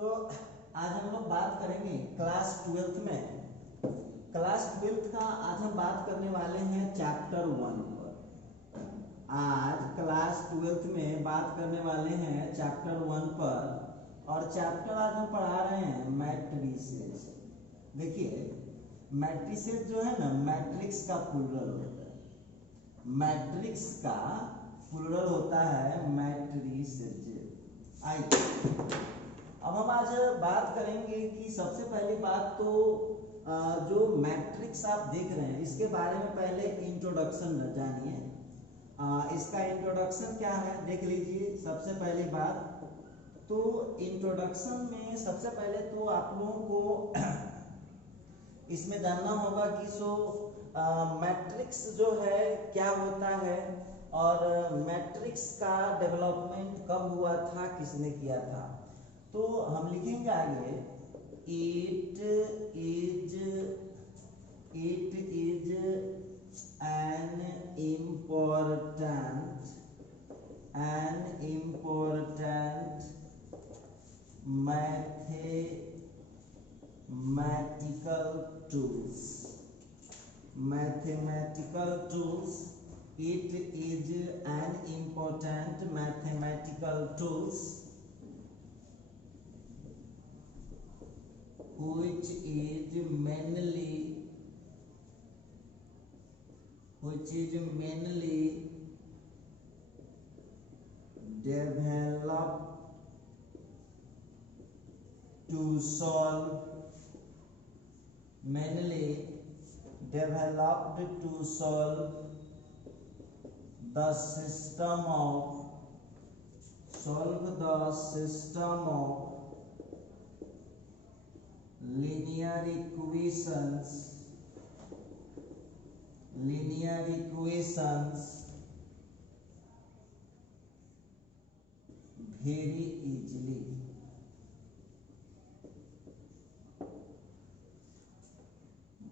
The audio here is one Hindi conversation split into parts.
तो आज हम लोग बात करेंगे क्लास 12th में। क्लास 12th का आज हम बात करने वाले हैं चैप्टर 1 पर। आज क्लास 12th में बात करने वाले हैं चैप्टर 1 पर और चैप्टर आज हम पढ़ा रहे हैं मैट्रिसेस। देखिए मैट्रिसेस जो है ना, मैट्रिक्स का प्लूरल होता है। मैट्रिक्स का प्लूरल होता है मैट्रिसेस। आइए अब हम आज बात करेंगे कि सबसे पहली बात तो जो मैट्रिक्स आप देख रहे हैं इसके बारे में पहले इंट्रोडक्शन जानिए। इसका इंट्रोडक्शन क्या है देख लीजिए। सबसे पहली बात तो इंट्रोडक्शन में सबसे पहले तो आप लोगों को इसमें जानना होगा कि मैट्रिक्स जो है क्या होता है और मैट्रिक्स का डेवलपमेंट कब हुआ था, किसने किया था। तो हम लिखेंगे आगे it is an important mathematical tools. It is an important mathematical tools which is mainly developed to solve the system of linear equations very easily.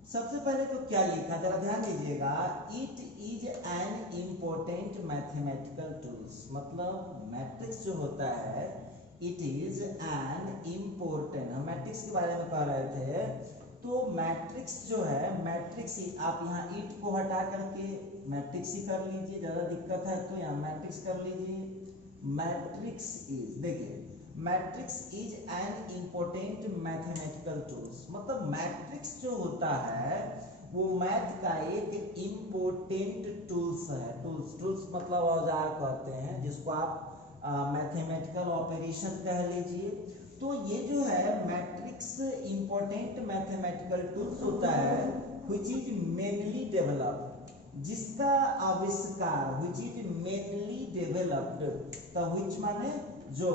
सबसे पहले तो क्या लिखा जरा ध्यान दीजिएगा। It is an important mathematical tools, मतलब मैट्रिक्स जो होता है इट इज एन इम्पोर्टेंट। हम मैट्रिक्स के बारे में कह रहे थे तो मैट्रिक्स जो है, मैट्रिक्स आप यहाँ ईट को हटा करके मैट्रिक्स ही कर लीजिए, ज्यादा दिक्कत है तो यहाँ मैट्रिक्स कर लीजिए। मैट्रिक्स इज, देखिए matrix is an important mathematical tools, मतलब मैट्रिक्स जो होता है वो मैथ का एक इम्पोर्टेंट टूल्स है। टूल्स मतलब औजार कहते हैं जिसको आप मैथमेटिकल ऑपरेशन कह लीजिए। तो ये जो है मैट्रिक्स इम्पोर्टेंट मैथमेटिकल टूल्स होता है व्हिच इज मेनली डेवलप्ड, जिसका आविष्कार व्हिच इज मेनली डेवलप्ड। तो व्हिच माने जो,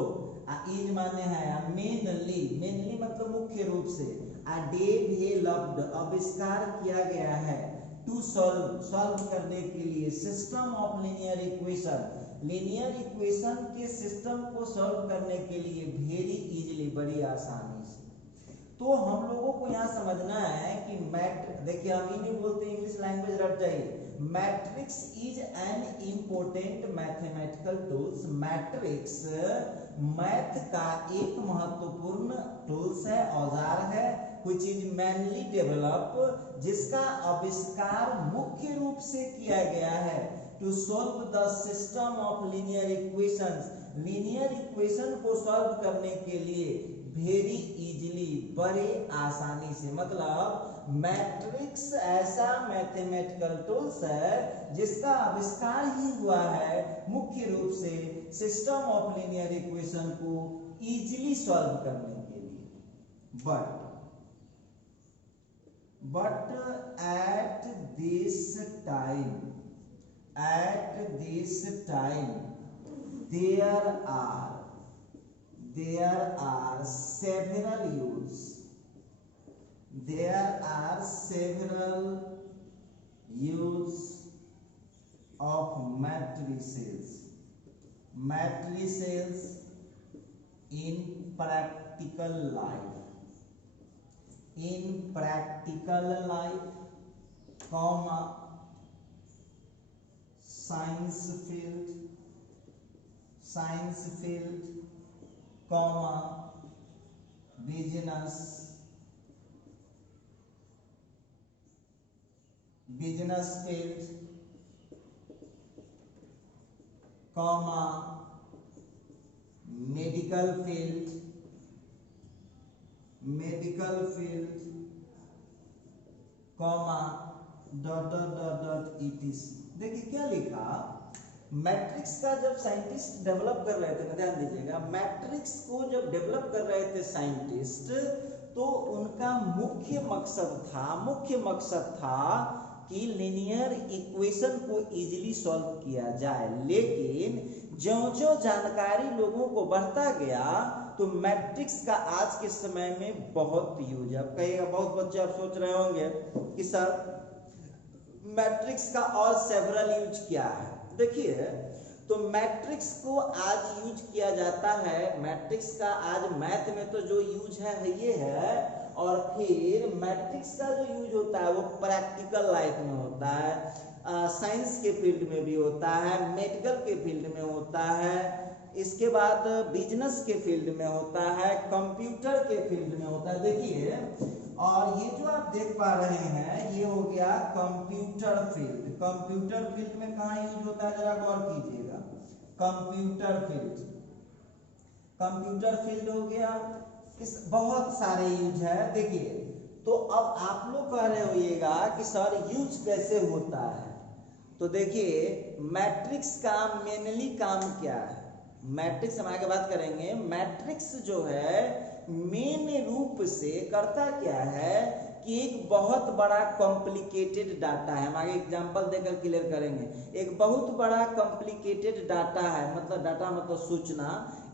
इज माने है मेनली मतलब मुख्य रूप से, डेवलप्ड आविष्कार किया गया है, टू सॉल्व करने के लिए सिस्टम ऑफ लीनियर इक्वेशन के सिस्टम को सॉल्व करने के लिए वेरी इजीली, बड़ी आसानी से। तो हम लोगों को यहाँ समझना है कि देखिए हम ही नहीं बोलते, इंग्लिश लैंग्वेज रट जाइए। Matrix is an important mathematical tools. Matrix math का एक महत्वपूर्ण टूल्स है, औजार है, which is mainly developed, जिसका आविष्कार मुख्य रूप से किया गया है, to solve the system of linear equations, linear equation को सॉल्व करने के लिए वेरी इजीली, बड़े आसानी से। मतलब मैट्रिक्स ऐसा मैथमेटिकल टूल्स है जिसका आविष्कार ही हुआ है मुख्य रूप से सिस्टम ऑफ लीनियर इक्वेशन को इजीली सॉल्व करने के लिए। But at this time there are several use of matrices in practical life, comma science field, comma business field, comma medical field, comma dot dot dot dot etc. देखिए क्या लिखा, मैट्रिक्स का जब साइंटिस्ट डेवलप कर रहे थे ना, ध्यान दीजिएगा, मैट्रिक्स को जब डेवलप कर रहे थे साइंटिस्ट, तो उनका मुख्य मकसद था कि लीनियर इक्वेशन को इजीली सॉल्व किया जाए। लेकिन ज्यों-ज्यों जानकारी लोगों को बढ़ता गया, तो मैट्रिक्स का आज के समय में बहुत यूज है। अब कहिएगा, बहुत बच्चे आप सोच रहे होंगे कि सर मैट्रिक्स का और सेवरल यूज क्या है। देखिए, तो मैट्रिक्स को आज यूज किया जाता है, मैट्रिक्स का आज मैथ में तो जो यूज है ये है, और फिर मैट्रिक्स का जो यूज होता है वो प्रैक्टिकल लाइफ में होता है, साइंस के फील्ड में भी होता है, मेडिकल के फील्ड में होता है, इसके बाद बिजनेस के फील्ड में होता है, कंप्यूटर के फील्ड में होता है। देखिए, और ये जो आप देख पा रहे हैं ये हो गया कंप्यूटर फील्ड। कंप्यूटर फील्ड में कहाँ यूज होता है, जरा गौर कीजिएगा। कंप्यूटर फील्ड हो गया, इस बहुत सारे यूज है। देखिए, तो अब आप लोग कह रहे होइएगा कि सर यूज कैसे होता है, तो देखिए मैट्रिक्स का मेनली काम क्या है। मैट्रिक्स हम आगे बात करेंगे। मैट्रिक्स जो है मेन रूप से करता क्या है कि एक बहुत बड़ा कॉम्प्लिकेटेड डाटा है, हम आगे एग्जांपल देकर क्लियर करेंगे। एक बहुत बड़ा कॉम्प्लिकेटेड डाटा है, मतलब डाटा मतलब सूचना,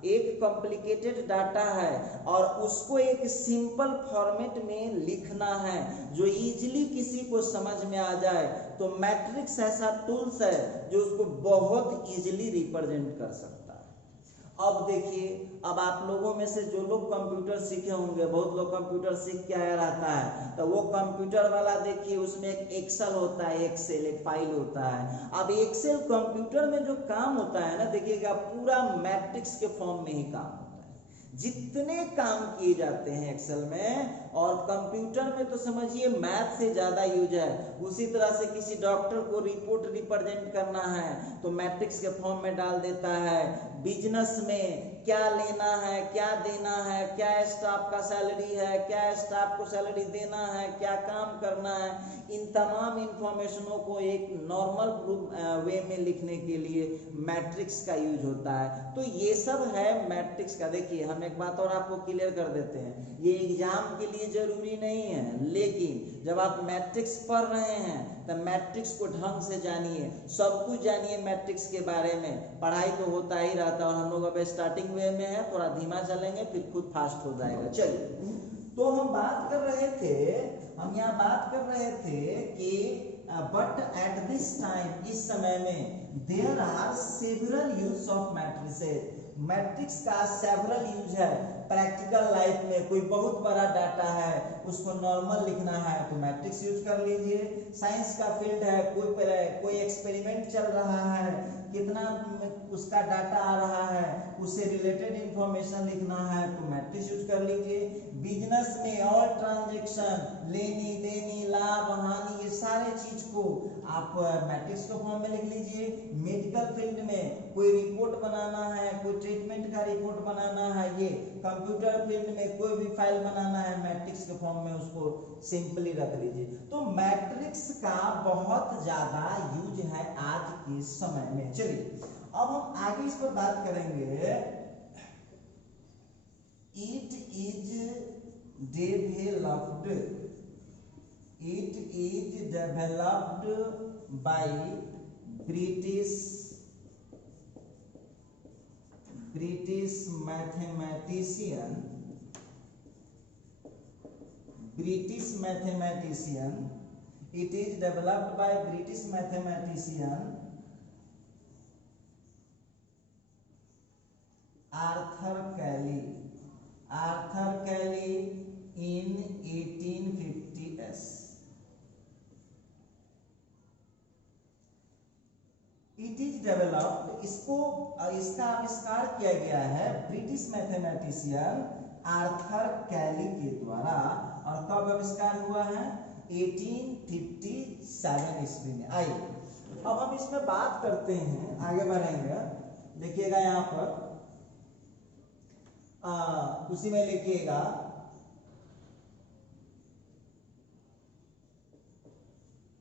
एक कॉम्प्लिकेटेड डाटा है और उसको एक सिंपल फॉर्मेट में लिखना है जो इजीली किसी को समझ में आ जाए, तो मैट्रिक्स ऐसा टूल्स है जो उसको बहुत इजीली रिप्रेजेंट कर सकता है। अब देखिए, अब आप लोगों में से जो लोग कंप्यूटर सीखे होंगे, बहुत लोग कंप्यूटर सीख के आया रहता है, तो वो कंप्यूटर वाला देखिए उसमें एक एक्सेल होता है, एक्सेल एक फाइल होता है। अब एक्सेल कंप्यूटर में जो काम होता है ना, देखिएगा पूरा मैट्रिक्स के फॉर्म में ही काम होता है। जितने काम किए जाते हैं एक्सेल में और कंप्यूटर में, तो समझिए मैथ से ज्यादा यूज है। उसी तरह से किसी डॉक्टर को रिपोर्ट रिप्रेजेंट करना है तो मैट्रिक्स के फॉर्म में डाल देता है। बिजनेस में क्या लेना है, क्या देना है, क्या स्टाफ का सैलरी है, क्या स्टाफ को सैलरी देना है, क्या काम करना है, इन तमाम इंफॉर्मेशनों को एक नॉर्मल वे में लिखने के लिए मैट्रिक्स का यूज होता है। तो ये सब है मैट्रिक्स का। देखिए, हम एक बात और आपको क्लियर कर देते हैं, ये एग्जाम के लिए जरूरी नहीं है, लेकिन जब आप मैट्रिक्स पढ़ रहे हैं तो मैट्रिक्स को ढंग से जानिए, सब कुछ जानिए मैट्रिक्स के बारे में। पढ़ाई तो होता ही रहता है और हम लोग अब स्टार्टिंग वे में है, थोड़ा धीमा चलेंगे फिर खुद फास्ट हो जाएगा। चलिए, तो हम बात कर रहे थे, हम यहाँ बात कर रहे थे कि बट एट दिस टाइम, इस समय में, there are several use of matrices. Matrix का सेवरल यूज है प्रैक्टिकल लाइफ में। कोई बहुत बड़ा डाटा है, उसको नॉर्मल लिखना है तो मैट्रिक्स यूज कर लीजिए। साइंस का फील्ड है, कोई एक्सपेरिमेंट चल रहा है, कितना उसका डाटा आ रहा है, उससे रिलेटेड इंफॉर्मेशन लिखना है तो मैट्रिक्स यूज कर लीजिए। बिजनेस में ऑल ट्रांजैक्शन, लेनी देनी, लाभ हानि, ये सारे चीज को आप मैट्रिक्स के फॉर्म में लिख लीजिए। मेडिकल फील्ड में कोई रिपोर्ट बनाना है, कोई ट्रीटमेंट का रिपोर्ट बनाना है, ये कंप्यूटर फील्ड में कोई भी फाइल बनाना है, मैट्रिक्स के फॉर्म में उसको सिंपली रख लीजिए। तो मैट्रिक्स का बहुत ज्यादा यूज है आज के समय में। चलिए, अब हम आगे इस पर बात करेंगे। It is developed by British mathematician. It is developed by British mathematician Arthur Cayley in 1850s. It is developed, इसका आविष्कार किया गया है ब्रिटिश मैथमेटिशियन आर्थर कैली के द्वारा। और कब आविष्कार हुआ है? 1857 ईस्वी में। आइए अब हम इसमें बात करते हैं, आगे बढ़ेंगे। देखिएगा यहाँ पर उसी में लिखिएगा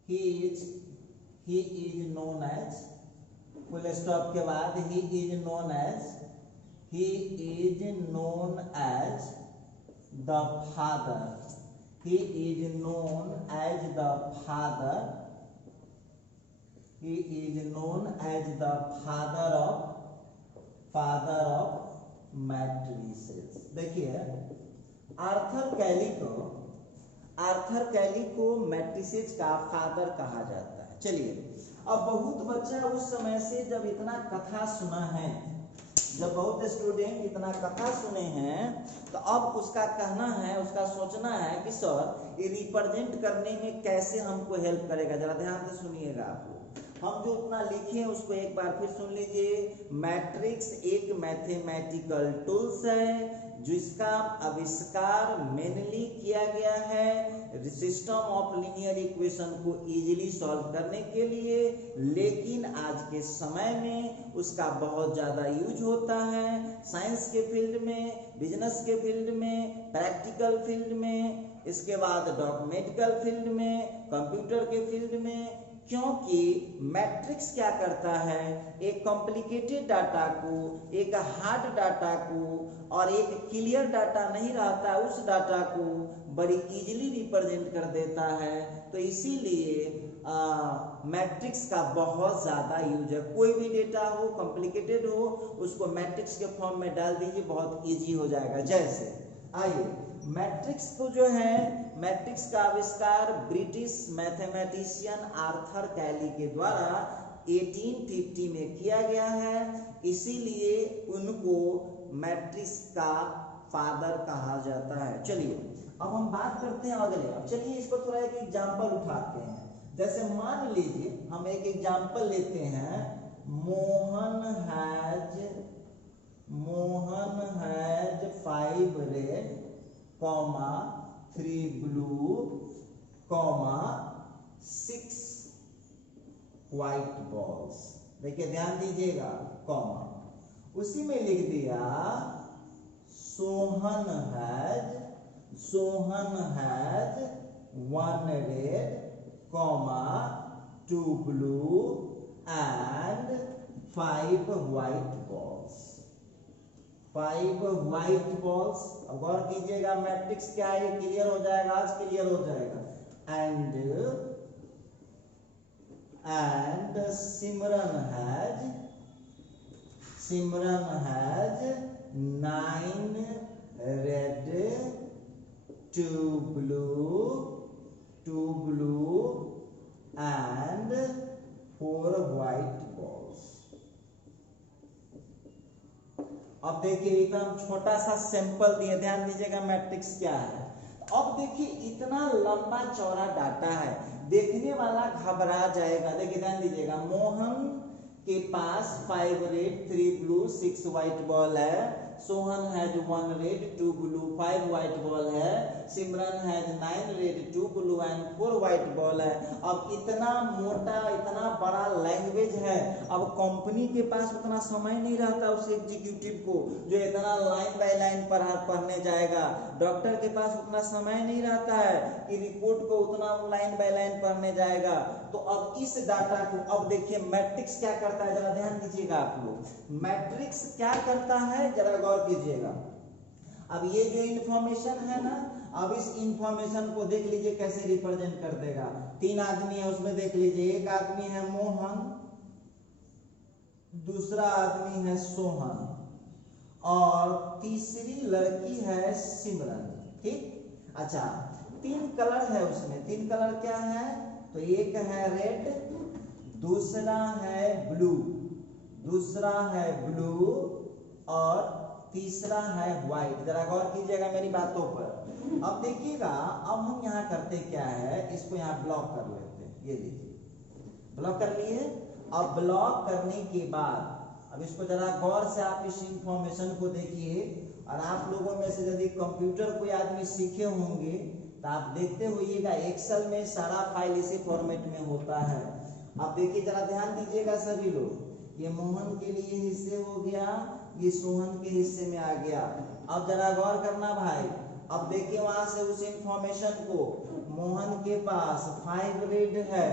he is known as, full stop के बाद he is known as the father, he is known as the father of matrices. देखिए आर्थर कैली को मैट्रिसेस का फादर कहा जाता है। चलिए अब बहुत बच्चा उस समय से जब इतना कथा सुना है, जब बहुत स्टूडेंट इतना कथा सुने हैं, तो अब उसका कहना है, उसका सोचना है कि सर ये रिप्रेजेंट करने में कैसे हमको हेल्प करेगा। जरा ध्यान से सुनिएगा आप लोग, हम जो उतना लिखे हैं उसको एक बार फिर सुन लीजिए। मैट्रिक्स एक मैथमेटिकल टूल्स है जिसका आविष्कार मेनली किया गया है सिस्टम ऑफ लीनियर इक्वेशन को इजीली सॉल्व करने के लिए, लेकिन आज के समय में उसका बहुत ज़्यादा यूज होता है साइंस के फील्ड में, बिजनेस के फील्ड में, प्रैक्टिकल फील्ड में, इसके बाद डॉक्यूमेंटिकल फील्ड में, कंप्यूटर के फील्ड में। क्योंकि मैट्रिक्स क्या करता है, एक कॉम्प्लिकेटेड डाटा को, एक हार्ड डाटा को और एक क्लियर डाटा नहीं रहता उस डाटा को बड़ी इजीली रिप्रेजेंट कर देता है। तो इसीलिए मैट्रिक्स का बहुत ज़्यादा यूज है। कोई भी डेटा हो, कॉम्प्लिकेटेड हो, उसको मैट्रिक्स के फॉर्म में डाल दीजिए, बहुत इजी हो जाएगा। जैसे आइए मैट्रिक्स को जो है, मैट्रिक्स का आविष्कार ब्रिटिश मैथमेटिशियन आर्थर कैली के द्वारा 1850 में किया गया है, इसीलिए उनको मैट्रिक्स का फादर कहा जाता है। चलिए अब हम बात करते हैं अगले। अब चलिए इसको थोड़ा एक एग्जाम्पल उठाते हैं। जैसे मान लीजिए हम एक एग्जाम्पल लेते हैं, Mohan has 5 red, 3 blue, 6 white balls. देखिए ध्यान दीजिएगा, कॉमा, उसी में लिख दिया Sohan has 1 red, 2 blue and 5 white balls. 5 white balls. अब गौर कीजिएगा मैट्रिक्स क्या है, क्लियर हो जाएगा, आज क्लियर हो जाएगा। And Simran has 9 red, 2 blue and 4 white balls. अब देखिए एकदम छोटा सा सैंपल दिए, ध्यान दीजिएगा मैट्रिक्स क्या है। अब देखिए इतना लंबा चौड़ा डाटा है, देखने वाला घबरा जाएगा। देखिए ध्यान दीजिएगा, मोहन के पास 5 रेड, 3 ब्लू, 6 व्हाइट बॉल है। Sohan has 1 red, 2 blue, 5 white ball है। Simran has 9 red, 2 blue and 4 white ball है। अब इतना मोटा, इतना बड़ा लैंग्वेज है, अब कंपनी के पास उतना समय नहीं रहता उस एग्जीक्यूटिव को जो इतना लाइन बाय लाइन पढ़ने जाएगा। डॉक्टर के पास उतना समय नहीं रहता है कि रिपोर्ट को उतना लाइन बाय लाइन पढ़ने जाएगा। तो अब इस डाटा को, अब देखिए मैट्रिक्स क्या करता है, जरा ध्यान दीजिएगा आप लोग। मैट्रिक्स क्या करता है, जरा गौर कीजिएगा। अब ये जो इंफॉर्मेशन है ना, अब इस इंफॉर्मेशन को देख लीजिए कैसे रिप्रेजेंट कर देगा। 3 आदमी है उसमें, देख लीजिए, एक आदमी है मोहन, दूसरा आदमी है सोहन और तीसरी लड़की है सिमरन। ठीक, अच्छा 3 कलर है उसमें। 3 कलर क्या है, तो एक है रेड, दूसरा है ब्लू और तीसरा है व्हाइट। जरा गौर कीजिएगा मेरी बातों पर। अब देखिएगा, अब हम यहाँ करते क्या है, इसको यहाँ ब्लॉक कर लेते हैं। ये देखिए ब्लॉक कर लिए। अब ब्लॉक करने के बाद अब इसको जरा गौर से आप इस इंफॉर्मेशन को देखिए, और आप लोगों में से यदि कंप्यूटर कोई आदमी सीखे होंगे तो आप देखते होइएगा एक्सेल में सारा फाइल इसी फॉर्मेट में होता है। अब देखिए जरा ध्यान दीजिएगा सभी लोग, ये मोहन के लिए हिस्से हो गया, ये सोहन के हिस्से में आ गया। अब जरा गौर करना भाई, अब देखिए वहां से उस इंफॉर्मेशन को, मोहन के पास 5 रेड है,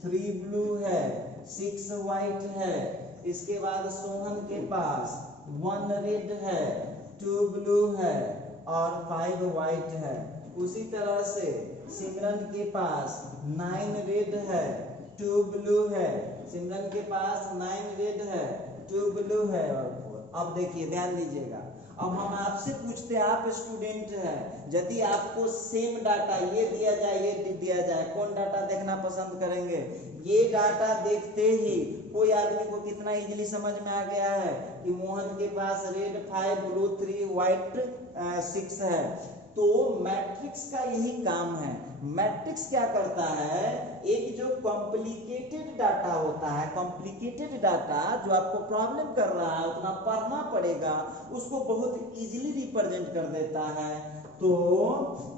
3 ब्लू है, 6 व्हाइट है। इसके बाद सोहन के पास 1 रेड है, 2 ब्लू है और 5 व्हाइट है। उसी तरह से सिमरन के पास 9 रेड है, 2 ब्लू है। सिमरन के पास 9 रेड है, 2 ब्लू है और 4। अब देखिए ध्यान दीजिएगा, अब हम आपसे पूछते हैं, आप स्टूडेंट हैं, यदि आपको सेम डाटा ये दिया जाए, ये दिया जाए, कौन डाटा देखना पसंद करेंगे? ये डाटा देखते ही कोई आदमी को कितना इजीली समझ में आ गया है कि मोहन के पास रेड 5, ब्लू 3, व्हाइट 6 है। तो मैट्रिक्स का यही काम है। मैट्रिक्स क्या करता है, एक जो कॉम्प्लिकेटेड डाटा होता है, कॉम्प्लिकेटेड डाटा जो आपको प्रॉब्लम कर रहा है, उतना पढ़ना पड़ेगा, उसको बहुत इजीली रिप्रेजेंट कर देता है। तो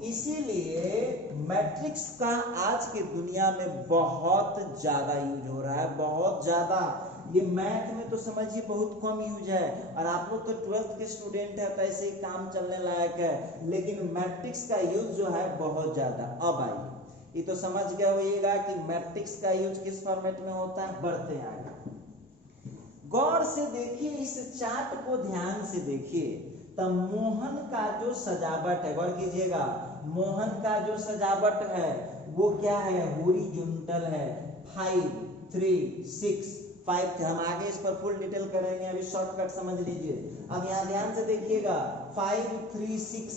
इसीलिए मैट्रिक्स का आज की दुनिया में बहुत ज्यादा यूज हो रहा है, बहुत ज्यादा। ये मैथ में तो समझिए बहुत कम यूज है, और आप लोग तो 12th के स्टूडेंट है तो ऐसे ही काम चलने लायक है, लेकिन मैट्रिक्स का यूज जो है बहुत ज्यादा। अब आइए, ये तो समझ गया होइएगा कि मैट्रिक्स का यूज किस फॉर्मेट में होता है। बढ़ते हैं आगे, गौर से देखिए, इस चार्ट को ध्यान से देखिए। तब मोहन का जो सजावट है, गौर कीजिएगा, मोहन का जो सजावट है वो क्या है, हॉरिजॉन्टल है। 5 3 6 5 थे, हम आगे इस पर फुल डिटेल करेंगे, अभी शॉर्टकट समझ लीजिए। अब यहाँ ध्यान से देखिएगा, 5 3 6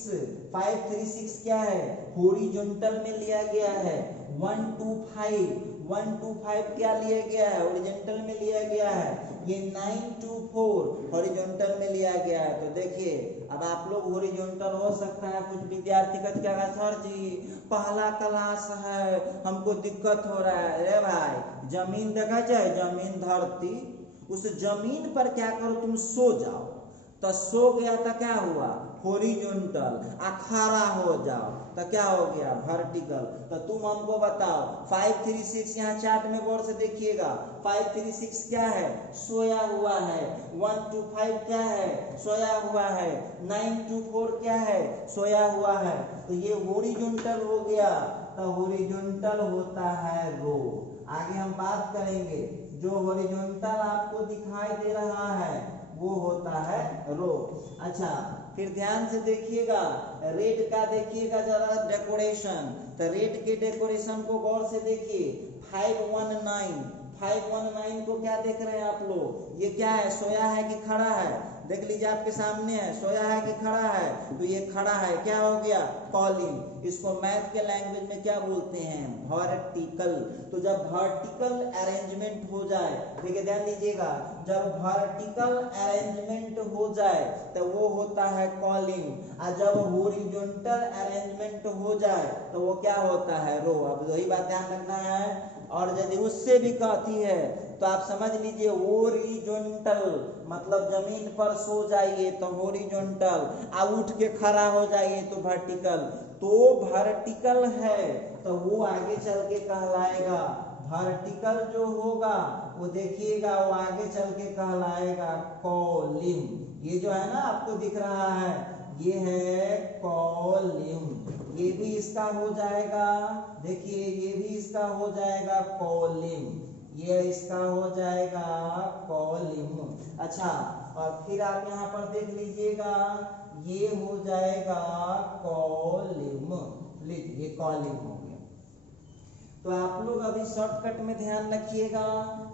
5 3 6 क्या है, हॉरिजॉन्टल में लिया गया है। 1 2 5 1 2 5 क्या लिया गया है, हॉरिजॉन्टल में लिया गया है। ये 9 2 4 हॉरिजॉन्टल में लिया गया है। तो देखिए, अब आप लोग हॉरिजॉन्टल हो सकता है, कुछ विद्यार्थी का क्या है, सर जी पहला क्लास है, हमको दिक्कत हो रहा है। अरे भाई, जमीन देखा जाए, जमीन धरती, उस जमीन पर क्या करो, तुम सो जाओ। तो सो गया तो क्या हुआ, हॉरिजॉन्टल। खड़ा हो जाओ तो क्या हो गया, वर्टिकल। तो तुम हमको बताओ, 5 3 6 यहाँ चार्ट में गौर से देखिएगा, 5 3 6 क्या है, सोया हुआ है। 1 2 5 क्या है, सोया हुआ है। 9 2 4 क्या है, सोया हुआ है। तो ये हॉरिजॉन्टल हो गया। तो हॉरिजॉन्टल होता है रो। आगे हम बात करेंगे, जो हॉरिजॉन्टल आपको दिखाई दे रहा है वो होता है रो। अच्छा, फिर ध्यान से देखिएगा, रेड का देखिएगा जरा डेकोरेशन। तो रेड के डेकोरेशन को गौर से देखिए, 519 को क्या देख रहे हैं आप लोग, ये क्या है, सोया है कि खड़ा है? देख लीजिए आपके सामने है, सोया है कि खड़ा है? तो ये खड़ा है, क्या हो गया, कॉलिंग। इसको मैथ के लैंग्वेज में क्या बोलते हैं, वर्टिकल। तो जब वर्टिकल अरेंजमेंट हो जाए, देखिए ध्यान दीजिएगा, जब वर्टिकल अरेंजमेंट हो जाए तो वो होता है कॉलिंग, और जब हॉरिजॉन्टल अरेंजमेंट हो जाए तो वो क्या होता है, रो। अब वही बात ध्यान रखना है। और यदि उससे भी कहती है तो आप समझ लीजिए, हॉरिजॉन्टल मतलब जमीन पर सो जाइए तो हॉरिजॉन्टल, और उठ के खड़ा हो जाइए तो वर्टिकल। तो वर्टिकल है तो वो आगे चल के कहलाएगा, वर्टिकल जो होगा वो देखिएगा, वो आगे चल के कहलाएगा कॉलिम। ये जो है ना आपको दिख रहा है, ये है कॉलिम। ये भी इसका हो जाएगा, देखिए ये भी इसका हो जाएगा कॉलिम, ये इसका हो जाएगा कॉलिम। अच्छा, और फिर आप यहाँ पर देख लीजिएगा, ये हो जाएगा कॉलिम। लीजिए, ये कॉलिम हो गया। तो आप लोग अभी शॉर्टकट में ध्यान रखिएगा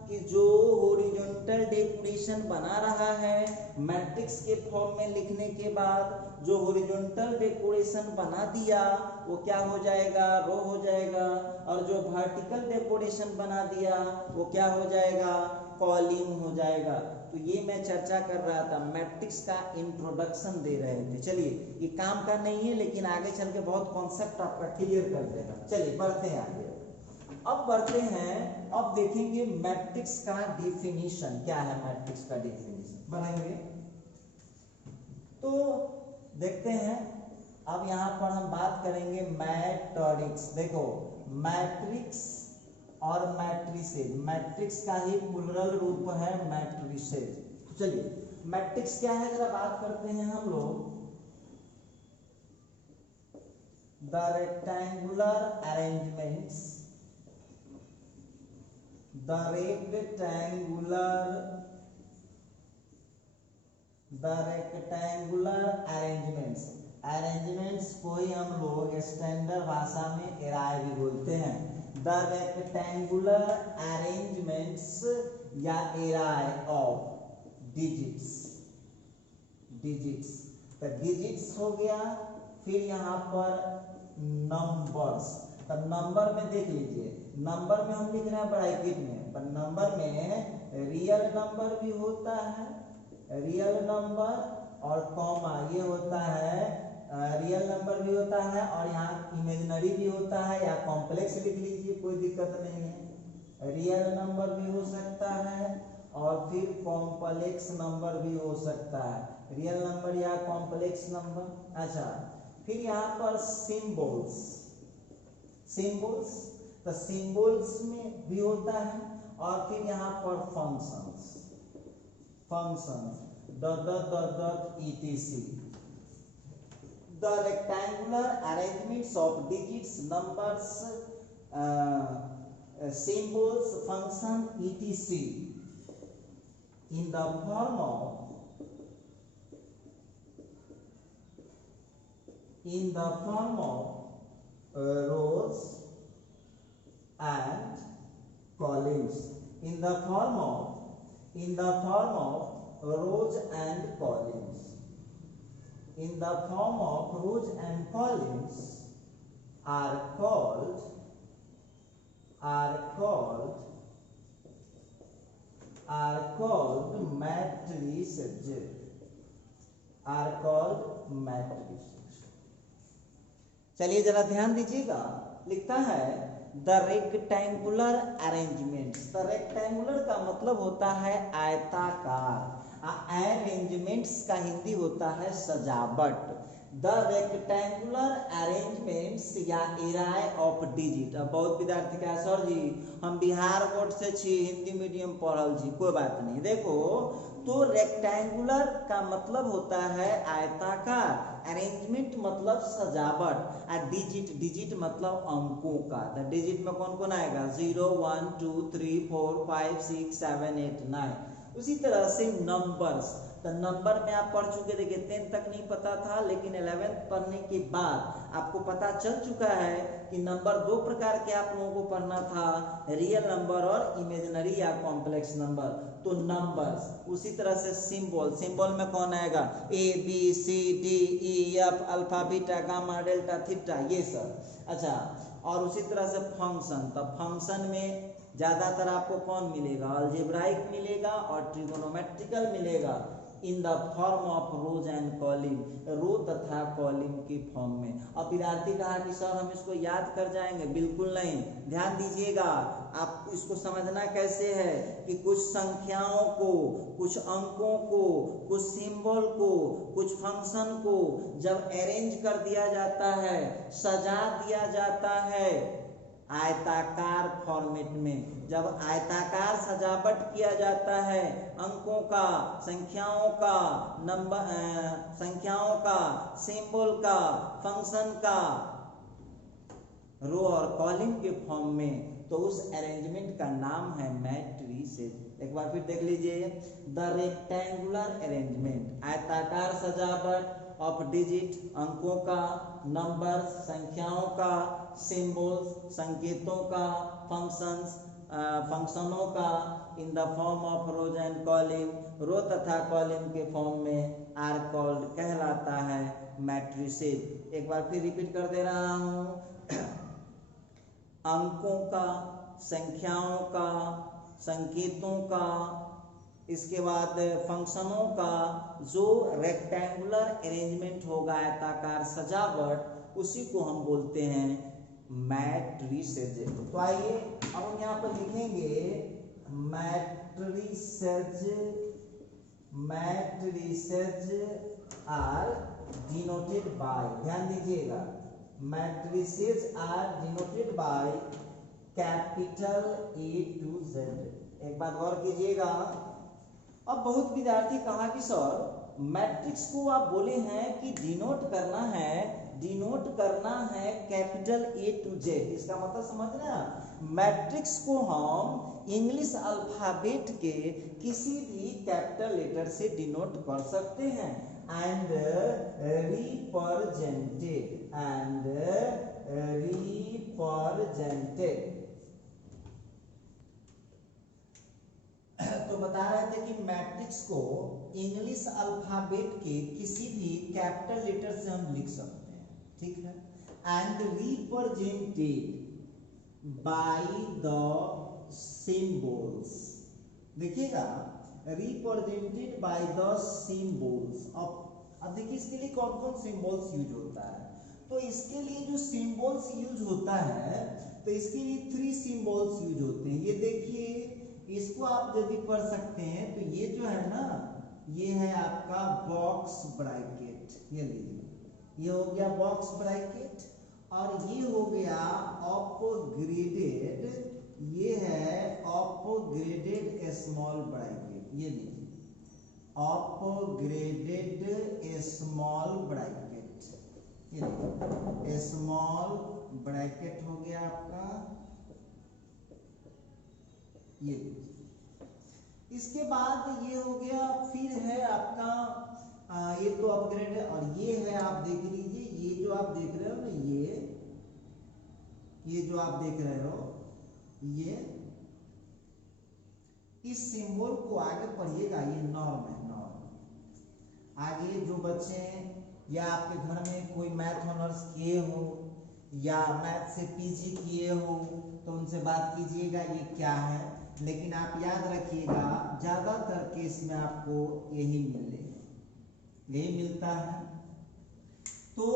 कि जो हॉरिजॉन्टल डेकोरेशन बना रहा है मैट्रिक्स के फॉर्म में लिखने के बाद, जो हॉरिजॉन्टल डेकोरेशन बना दिया वो क्या हो जाएगा, रो हो जाएगा। और जो वर्टिकल डेकोरेशन बना दिया वो क्या हो जाएगा, कॉलिम हो जाएगा। तो ये मैं चर्चा कर रहा था, मैट्रिक्स का इंट्रोडक्शन दे रहे थे। चलिए, ये काम का नहीं है लेकिन आगे चल के बहुत कॉन्सेप्ट आपका क्लियर कर देगा। चलिए बढ़ते हैं आगे। अब बढ़ते हैं, अब देखेंगे मैट्रिक्स का डिफिनीशन क्या है। मैट्रिक्स का डिफिनीशन बढ़ेंगे तो देखते हैं। अब यहाँ पर हम बात करेंगे मैट्रिक्स। देखो मैट्रिक्स और मैट्रिसेज, मैट्रिक्स का ही प्लुरल रूप है मैट्रिसेज। तो चलिए मैट्रिक्स क्या है जरा बात करते हैं हम लोग। The rectangular arrangements, the rectangular arrangements को ही हम लोग स्टैंडर्ड भाषा में एराय भी बोलते हैं। द रेक्टेंगुलर अरेंजमेंट्स या एराय ऑफ डिजिट्स। तो डिजिट्स हो गया, फिर यहाँ पर नंबर्स। तो नंबर में देख लीजिए, नंबर में हम लिख रहे हैं ब्रैकेट में, पर नंबर में रियल नंबर भी होता है, रियल नंबर और कॉमा ये होता है, रियल नंबर भी होता है और यहाँ इमेजिनरी भी होता है, या कॉम्प्लेक्स लिख लीजिए कोई दिक्कत नहीं है। रियल नंबर भी हो सकता है और फिर कॉम्प्लेक्स नंबर भी हो सकता है, रियल नंबर या कॉम्प्लेक्स नंबर। अच्छा, फिर यहाँ पर सिंबल्स, तो सिंबल्स में भी होता है, और फिर यहाँ पर functions etc. The rectangular arrangements of digits, numbers, symbols, function etc. in the form of rows and columns. In the form of rows and columns. In the form of rows and columns are called matrices. चलिए जरा ध्यान दीजिएगा, लिखता है the rectangular arrangements. The rectangular का मतलब होता है आयताकार, अरेंजमेंट्स का हिंदी होता है सजावट। द रेक्टेंगुलर अरेंजमेंट्स या एराय ऑफ डिजिट। अब बहुत विद्यार्थी का सर जी हम बिहार बोर्ड से छी, हिंदी मीडियम पढ़ल जी, कोई बात नहीं। देखो तो रेक्टेंगुलर का मतलब होता है आयताकार, अरेंजमेंट मतलब सजावट, और डिजिट मतलब अंकों का। तो डिजिट में कौन कौन आएगा? 0 1 2 3 4 5 6 7 8 9। उसी तरह से नंबर्स, तो नंबर में आप पढ़ चुके, देखिए 10 तक नहीं पता था, लेकिन 11th पढ़ने के बाद आपको पता चल चुका है कि नंबर दो प्रकार के आप लोगों को पढ़ना था, रियल नंबर और इमेजिनरी या कॉम्प्लेक्स नंबर। तो नंबर्स, उसी तरह से सिंबल में कौन आएगा? A B C D E F alpha beta gamma delta theta, ये सब। अच्छा, और उसी तरह से फंक्शन, तो फंक्शन में ज्यादातर आपको कौन मिलेगा? अलजेब्राइक मिलेगा और ट्रिगोनोमेट्रिकल मिलेगा। In the form of rows and column, row तथा कॉलम के फॉर्म में। अब विद्यार्थी कहा कि सर हम इसको याद कर जाएंगे, बिल्कुल नहीं। ध्यान दीजिएगा, आप इसको समझना कैसे है कि कुछ संख्याओं को, कुछ अंकों को, कुछ सिंबल को, कुछ फंक्शन को जब अरेंज कर दिया जाता है, सजा दिया जाता है आयताकार फॉर्मेट में, जब आयताकार सजावट किया जाता है अंकों का, संख्याओं का, नंबर संख्याओं का, सिंबल का, फंक्शन का, रो और कॉलम के फॉर्म में, तो उस अरेंजमेंट का नाम है मैट्रिसेस। एक बार फिर देख लीजिए, द रेक्टेंगुलर अरेंजमेंट, आयताकार सजावट ऑफ डिजिट, अंकों का, नंबर संख्याओं का, सिंबल्स संकेतों का, फंक्शंस फंक्शनों का, in the form of rows and column, row तथा कॉलम के फॉर्म में आर कॉल्ड कहलाता है मैट्रिसेस। एक बार फिर रिपीट कर दे रहा हूं, अंकों का, संख्याओं का, संकेतों का, इसके बाद फंक्शनों का जो रेक्टेंगुलर अरेंजमेंट होगा, आयताकार सजावट, उसी को हम बोलते हैं मैट्रिसेज। तो आइए अब हम यहाँ पर लिखेंगे मैट्रिसेज आर डिनोटेड बाय, ध्यान दीजिएगा, matrices are denoted by capital A to Z। एक बात गौर कीजिएगा, अब बहुत विद्यार्थी कहा कि सर मैट्रिक्स को आप बोले हैं कि डिनोट करना है कैपिटल A to Z, इसका मतलब समझ रहे हैं, मैट्रिक्स को हम इंग्लिश अल्फाबेट के किसी भी कैपिटल लेटर से डिनोट कर सकते हैं। एंड रिप्रेजेंटेड तो बता रहे थे कि मैट्रिक्स को इंग्लिश अल्फाबेट के किसी भी कैपिटल लेटर से हम लिख सकते हैं, ठीक है। And represented by the symbols, देखिएगा, रिप्रेजेंटेड बाय द सिंबल्स। अब देखिए इसके लिए कौन कौन सिंबल्स यूज होता है। तो इसके लिए जो सिंबल्स यूज होता है, तो इसके लिए 3 सिंबल्स यूज होते हैं। ये देखिए, इसको आप यदि पढ़ सकते हैं तो ये जो है ना, ये है आपका बॉक्स ब्रैकेट, ये लीजिए, ये हो गया बॉक्स ब्रैकेट, और ये हो गया अपग्रेडेड, ये है अपग्रेडेड स्मॉल ब्रैकेट, ये लीजिए अपग्रेडेड स्मॉल ब्रैकेट, ये लीजिए स्मॉल ब्रैकेट हो गया आपका, ये इसके बाद ये हो गया, फिर है आपका ये तो अपग्रेड है, और ये है आप देख लीजिए, ये जो आप देख रहे हो ना, ये जो आप देख रहे हो, ये इस सिंबल को आगे पढ़िएगा, ये नॉर्म है, नॉर्म। आगे जो बच्चे या आपके घर में कोई मैथ ऑनर्स किए हो या मैथ से पीजी किए हो तो उनसे बात कीजिएगा ये क्या है, लेकिन आप याद रखिएगा ज्यादातर केस में आपको यही मिलता है। तो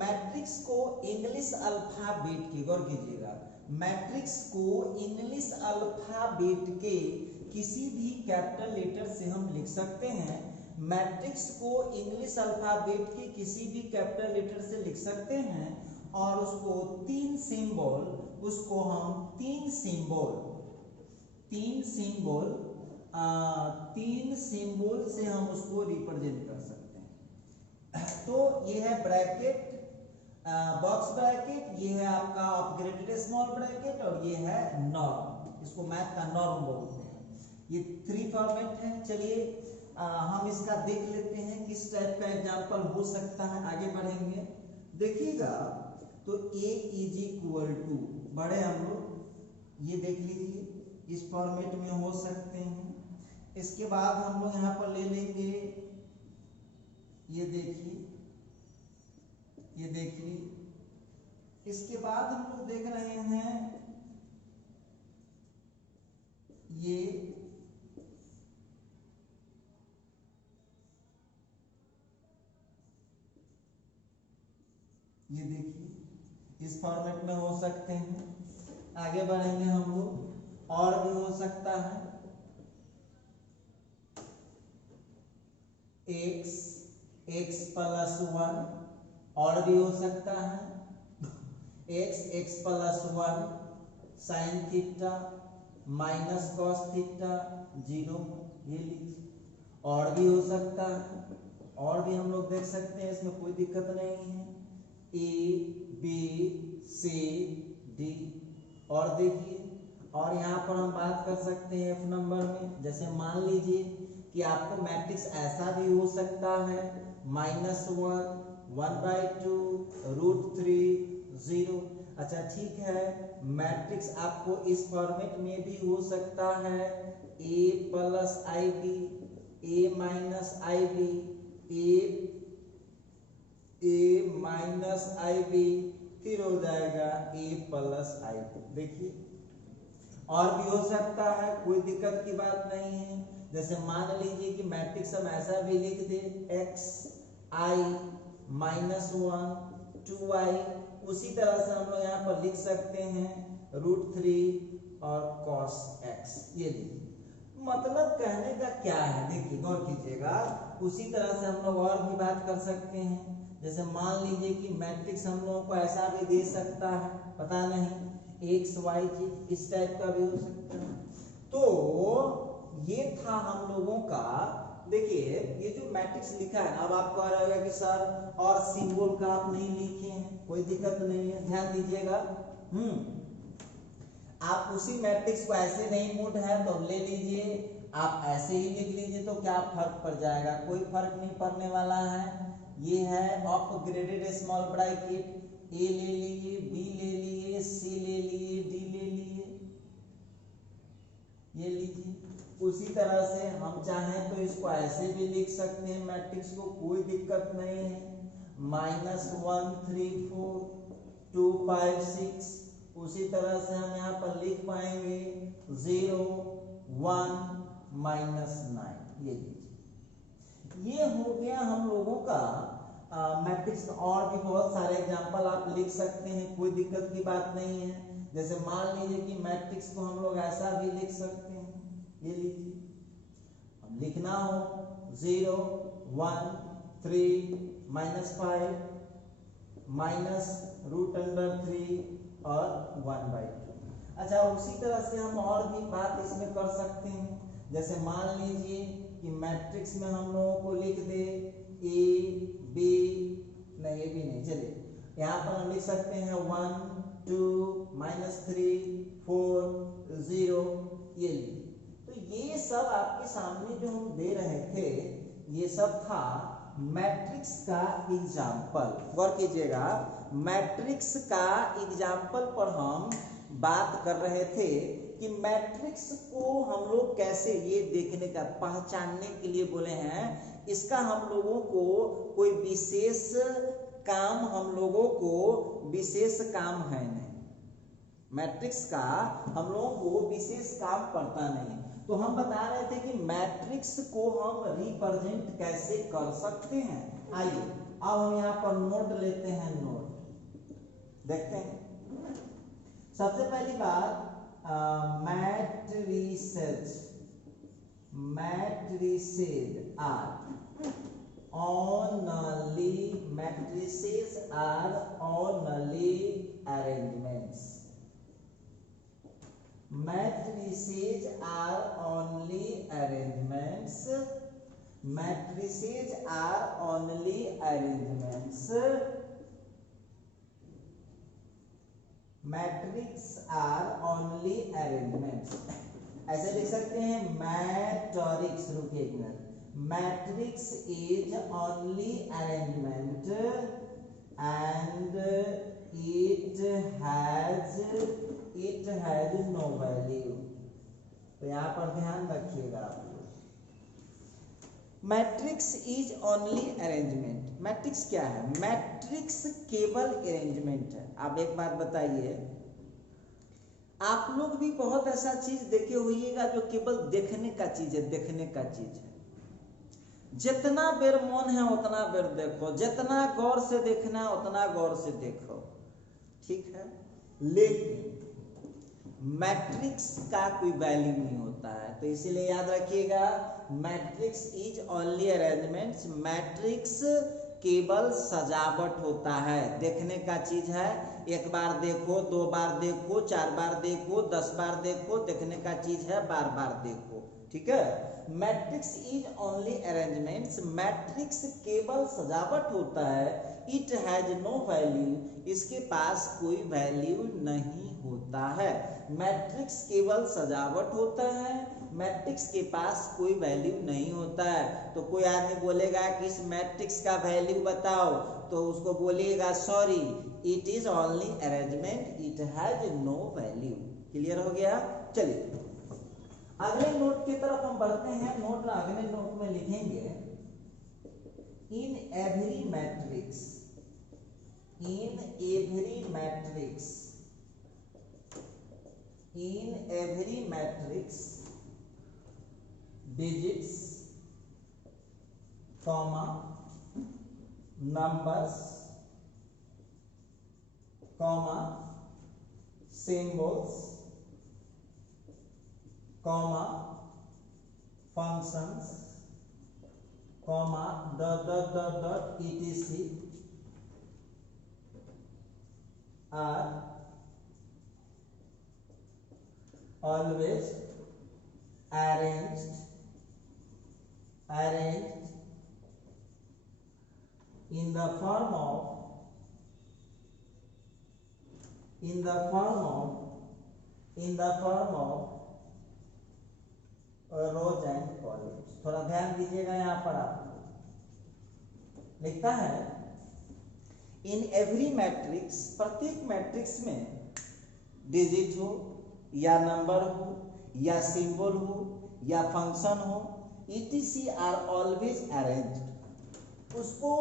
मैट्रिक्स को इंग्लिश अल्फाबेट के, गौर कीजिएगा, मैट्रिक्स को इंग्लिश अल्फाबेट के किसी भी कैपिटल लेटर से हम लिख सकते हैं। मैट्रिक्स को इंग्लिश अल्फाबेट के किसी भी कैपिटल लेटर से लिख सकते हैं, और उसको 3 सिंबल, उसको हम 3 सिंबल से हम उसको रिप्रेजेंट कर सकते हैं। तो ये है ब्रैकेट, बॉक्स ब्रैकेट, ये है आपका अपग्रेडेड स्मॉल ब्रैकेट, और ये है नॉर्म, इसको मैथ का नॉर्म बोलते हैं। ये 3 फॉर्मेट है। चलिए हम इसका देख लेते हैं किस टाइप का एग्जांपल हो सकता है, आगे बढ़ेंगे। देखिएगा, तो A इज इक्वल टू, बड़े हम लोग ये देख लीजिए, इस फॉर्मेट में हो सकते हैं। इसके बाद हम लोग यहाँ पर ले लेंगे, ये देखिए, ये देखिए, इसके बाद हम लोग देख रहे हैं ये देखिए, इस फॉर्मेट में हो सकते हैं। आगे बढ़ेंगे हम लोग, और भी हो सकता है x प्लस 1, और भी हो सकता है x plus 1 sine theta minus cos theta 0, ये लीजिए। और भी हो सकता है, और भी हम लोग देख सकते हैं, इसमें कोई दिक्कत नहीं है, A B C D। और देखिए, और यहाँ पर हम बात कर सकते हैं F नंबर में, जैसे मान लीजिए कि आपको मैट्रिक्स ऐसा भी हो सकता है -1 1/2 √3 0। अच्छा ठीक है, मैट्रिक्स आपको इस फॉर्मेट में भी हो सकता है A plus IB, A minus IB, A minus IB, फिर हो जाएगा A प्लस IB। देखिए, और भी हो सकता है, कोई दिक्कत की बात नहीं है। जैसे मान लीजिए कि मैट्रिक्स हम ऐसा भी लिख दे xi -1 2i, उसी तरह से हम लोग यहाँ पर लिख सकते हैं √3 और cos x। ये देखिए, मतलब कहने का क्या है, देखिए गौर कीजिएगा। उसी तरह से हम लोग और भी बात कर सकते हैं। जैसे मान लीजिए कि मैट्रिक्स हम लोगों को ऐसा भी दे सकता है, पता नहीं एक्स वाई चीज इस टाइप का भी हो सकता है। तो ये था हम लोगों का, देखिए ये जो मैट्रिक्स लिखा है, अब आप कह रहे होगा कि सर और सिंबल का आप नहीं लिखे हैं, कोई दिक्कत नहीं है, ध्यान दीजिएगा। आप उसी मैट्रिक्स को ऐसे नहीं मूड है तो ले लीजिए, आप ऐसे ही लिख लीजिए, तो क्या फर्क पड़ जाएगा, कोई फर्क नहीं पड़ने वाला है। ये है अपग्रेडेड स्मॉल ब्रैकेट, ए ले लिए, बी ले लिए, सी ले लिए, डी ले लिए, ये लीजिए। उसी तरह से हम चाहें तो इसको ऐसे भी लिख सकते हैं मैट्रिक्स को, कोई दिक्कत नहीं है। -1 3 4 2 5 6, उसी तरह से हम यहाँ पर लिख पाएंगे 0 1 -9। ये लीजिए, ये हो गया हम लोगों का मैट्रिक्स। और भी बहुत सारे एग्जांपल आप लिख सकते हैं, कोई दिक्कत की बात नहीं है। जैसे मान लीजिए कि मैट्रिक्स को हम लोग ऐसा भी लिख सकते हैं, ये लीजिए, अब लिखना हो 0 1 3 -5 -√3 और 1/2। अच्छा, उसी तरह से हम और भी बात इसमें कर सकते हैं। जैसे मान लीजिए कि मैट्रिक्स में हम लोगों को लिख दे ए बी, नहीं ये भी नहीं, चलिए यहाँ पर हम लिख सकते हैं 1 2 -3 4 0, ये लीजिए। तो ये सब आपके सामने जो हम दे रहे थे, ये सब था मैट्रिक्स का एग्जाम्पल। गौर कीजिएगा, मैट्रिक्स का एग्जाम्पल पर हम बात कर रहे थे कि मैट्रिक्स को हम लोग कैसे ये देखने का, पहचानने के लिए बोले हैं। इसका हम लोगों को कोई विशेष काम, हम लोगों को विशेष काम है नहीं, मैट्रिक्स का हम लोगों को विशेष काम पड़ता नहीं। तो हम बता रहे थे कि मैट्रिक्स को हम रिप्रेजेंट कैसे कर सकते हैं। आइए अब हम यहाँ पर नोट लेते हैं, नोट देखते हैं। सबसे पहली बात, matrices are only arrangements. Matrices are only arrangements. Matrices are only arrangements. Matrix are only arrangements. ऐसे लिख सकते हैं मैट्रिक्स, रुकिए एक minute, matrix is only arrangement and it has no value। तो यहाँ पर ध्यान रखिएगा आप लोग। Matrix is only arrangement, matrix क्या है? मैट्रिक्स केवल अरेंजमेंट है। आप एक बात बताइए, आप लोग भी बहुत ऐसा चीज देखे होइएगा जो केवल देखने का चीज है, देखने का चीज है। जितना बेर मन है उतना बेर देखो, जितना गौर से देखना है उतना गौर से देखो, ठीक है। लेकिन मैट्रिक्स का कोई वैल्यू नहीं होता है, तो इसीलिए याद रखिएगा matrix is only arrangements. Matrix केवल सजावट होता है, देखने का चीज है। एक बार देखो, दो बार देखो, 4 बार देखो, 10 बार देखो, देखने का चीज है, बार बार देखो, ठीक है। Matrix is only arrangements, matrix केवल सजावट होता है। इट हैज नो वैल्यू, इसके पास कोई वैल्यू नहीं होता है। मैट्रिक्स केवल सजावट होता है, मैट्रिक्स के पास कोई वैल्यू नहीं होता है। तो कोई आदमी बोलेगा कि इस मैट्रिक्स का वैल्यू बताओ, तो उसको बोलिएगा sorry it is only arrangement, it has no value. Clear हो गया? चलिए अगले नोट की तरफ हम बढ़ते हैं। नोट अगले नोट में लिखेंगे in every matrix, in every matrix, in every matrix digits comma numbers comma symbols comma functions comma dot dot dot dot etc are always arranged in the form of rows and columns. थोड़ा ध्यान दीजिएगा, यहां पर आप लिखता है इन एवरी मैट्रिक्स, प्रत्येक मैट्रिक्स में डिजिट हो या नंबर हो या सिंबल हो या फंक्शन हो, etc आर ऑलवेज अरेंज्ड, उसको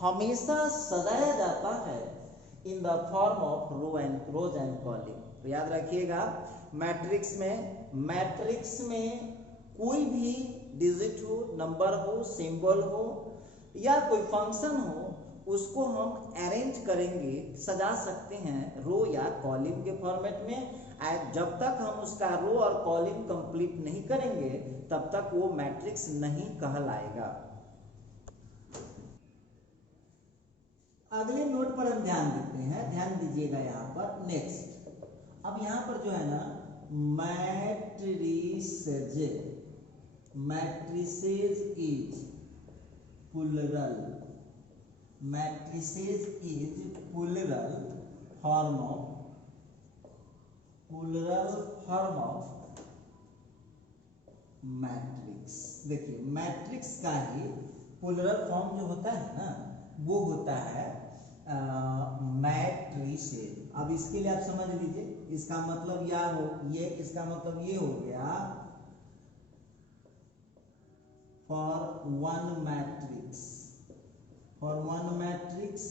हमेशा सजाया जाता है इन the form of rows and column. तो याद रखिएगा, मैट्रिक्स में कोई भी डिजिट हो, नंबर हो, सिंबल हो या कोई फंक्शन हो, उसको हम अरेंज करेंगे, सजा सकते हैं रो या कॉलम के फॉर्मेट में। जब तक हम उसका रो और कॉलम कंप्लीट नहीं करेंगे तब तक वो मैट्रिक्स नहीं कहलाएगा। अगले नोट पर हम ध्यान देते हैं, ध्यान दीजिएगा यहाँ पर। नेक्स्ट, अब यहाँ पर जो है ना matrices is plural, matrices is plural form of matrix. देखिए, मैट्रिक्स का ही प्लूरल फॉर्म जो होता है ना, वो होता है मैट्रिसेज। अब इसके लिए आप समझ लीजिए, इसका मतलब इसका मतलब ये हो गया फॉर वन मैट्रिक्स,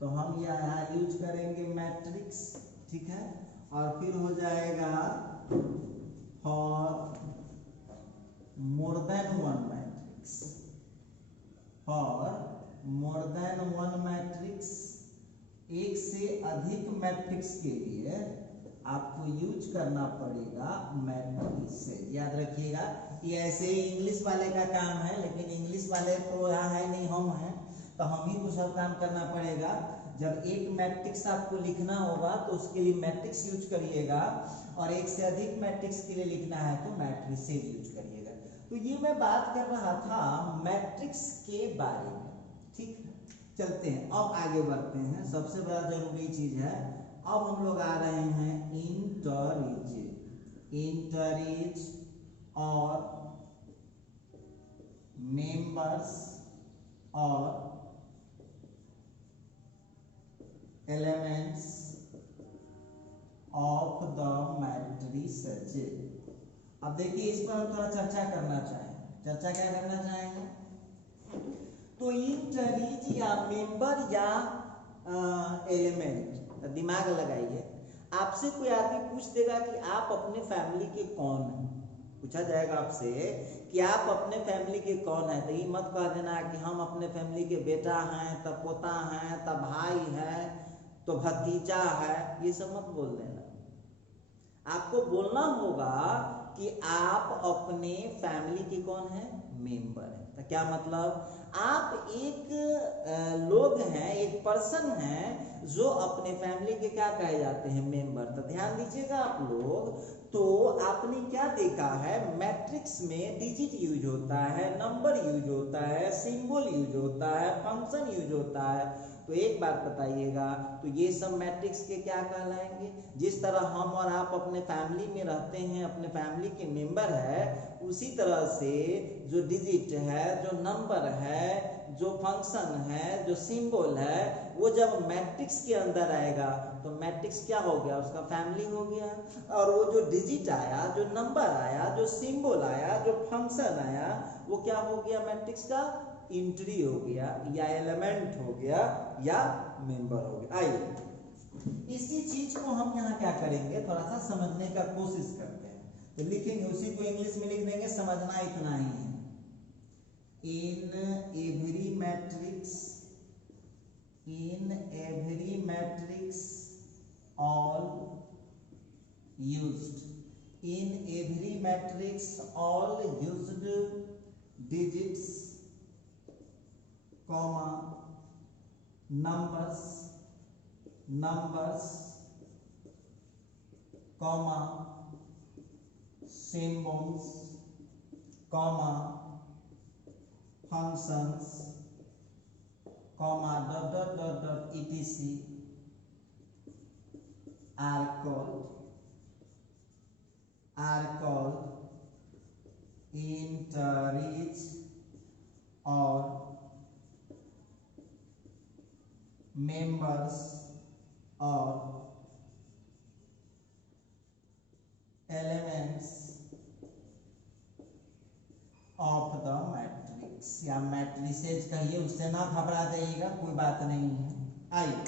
तो हम यहाँ यूज करेंगे मैट्रिक्स, ठीक है। और फिर हो जाएगा for more than one matrix, एक से अधिक मैट्रिक्स के लिए आपको यूज करना पड़ेगा मैट्रिसेज। याद रखिएगा, ये ऐसे ही इंग्लिश वाले का काम है, लेकिन इंग्लिश वाले तो यहाँ है नहीं, हम हैं, तो हम ही को सब काम करना पड़ेगा। जब एक मैट्रिक्स आपको लिखना होगा तो उसके लिए मैट्रिक्स यूज करिएगा, और एक से अधिक मैट्रिक्स के लिए लिखना है तो मैट्रिसेज यूज करिएगा। तो ये मैं बात कर रहा था मैट्रिक्स के बारे में, ठीक है। चलते हैं, अब आगे बढ़ते हैं। सबसे बड़ा जरूरी चीज है, अब हम लोग आ रहे हैं इंटरीज और मेंबर्स और एलिमेंट्स ऑफ द मैट्रिसेज। अब देखिए, इस पर हम थोड़ा चर्चा करना चाहेंगे। चर्चा क्या करना चाहेंगे? तो इंटरीज या मेंबर या एलिमेंट, दिमाग लगाइए। आपसे कोई आदमी पूछ देगा कि आप अपने फैमिली के कौन हैं, पूछा जाएगा आपसे कि आप अपने फैमिली के कौन हैं, तो ये मत कह देना कि हम अपने फैमिली के बेटा हैं, तब पोता हैं, तब भाई है, तो भतीजा है, ये सब मत बोल देना। आपको बोलना होगा कि आप अपने फैमिली के कौन है, मेंबर है। तो क्या मतलब, आप एक लोग हैं, एक पर्सन हैं जो अपने फैमिली के क्या कहे जाते हैं, मेंबर। तो ध्यान दीजिएगा आप लोग, तो आपने क्या देखा है, मैट्रिक्स में डिजिट यूज होता है, नंबर यूज होता है, सिंबल यूज होता है, फंक्शन यूज होता है। तो एक बात बताइएगा, तो ये सब मैट्रिक्स के क्या कहलाएंगे? जिस तरह हम और आप अपने फैमिली में रहते हैं, अपने फैमिली के मेंबर है, उसी तरह से जो डिजिट है, जो नंबर है, जो फंक्शन है, जो सिंबल है, वो जब मैट्रिक्स के अंदर आएगा तो मैट्रिक्स क्या हो गया, उसका फैमिली हो गया। और वो जो डिजिट आया, जो नंबर आया, जो सिंबल आया, जो फंक्शन आया, वो क्या हो गया, मैट्रिक्स का एंट्री हो गया, या एलिमेंट हो गया, या मेंबर हो गया। आइए इसी चीज को हम यहाँ क्या करेंगे, थोड़ा सा समझने का कोशिश करते हैं। तो लिखेंगे, उसी को इंग्लिश में लिख देंगे, समझना इतना ही है। In every matrix all used in every matrix, all used digits, comma, numbers, comma, symbols, comma, functions, comma, etc are called integer or members or elements of the matrix, या मैट्रिसेज कहिए, उससे ना घबरा जाइएगा, कोई बात नहीं है। आइए,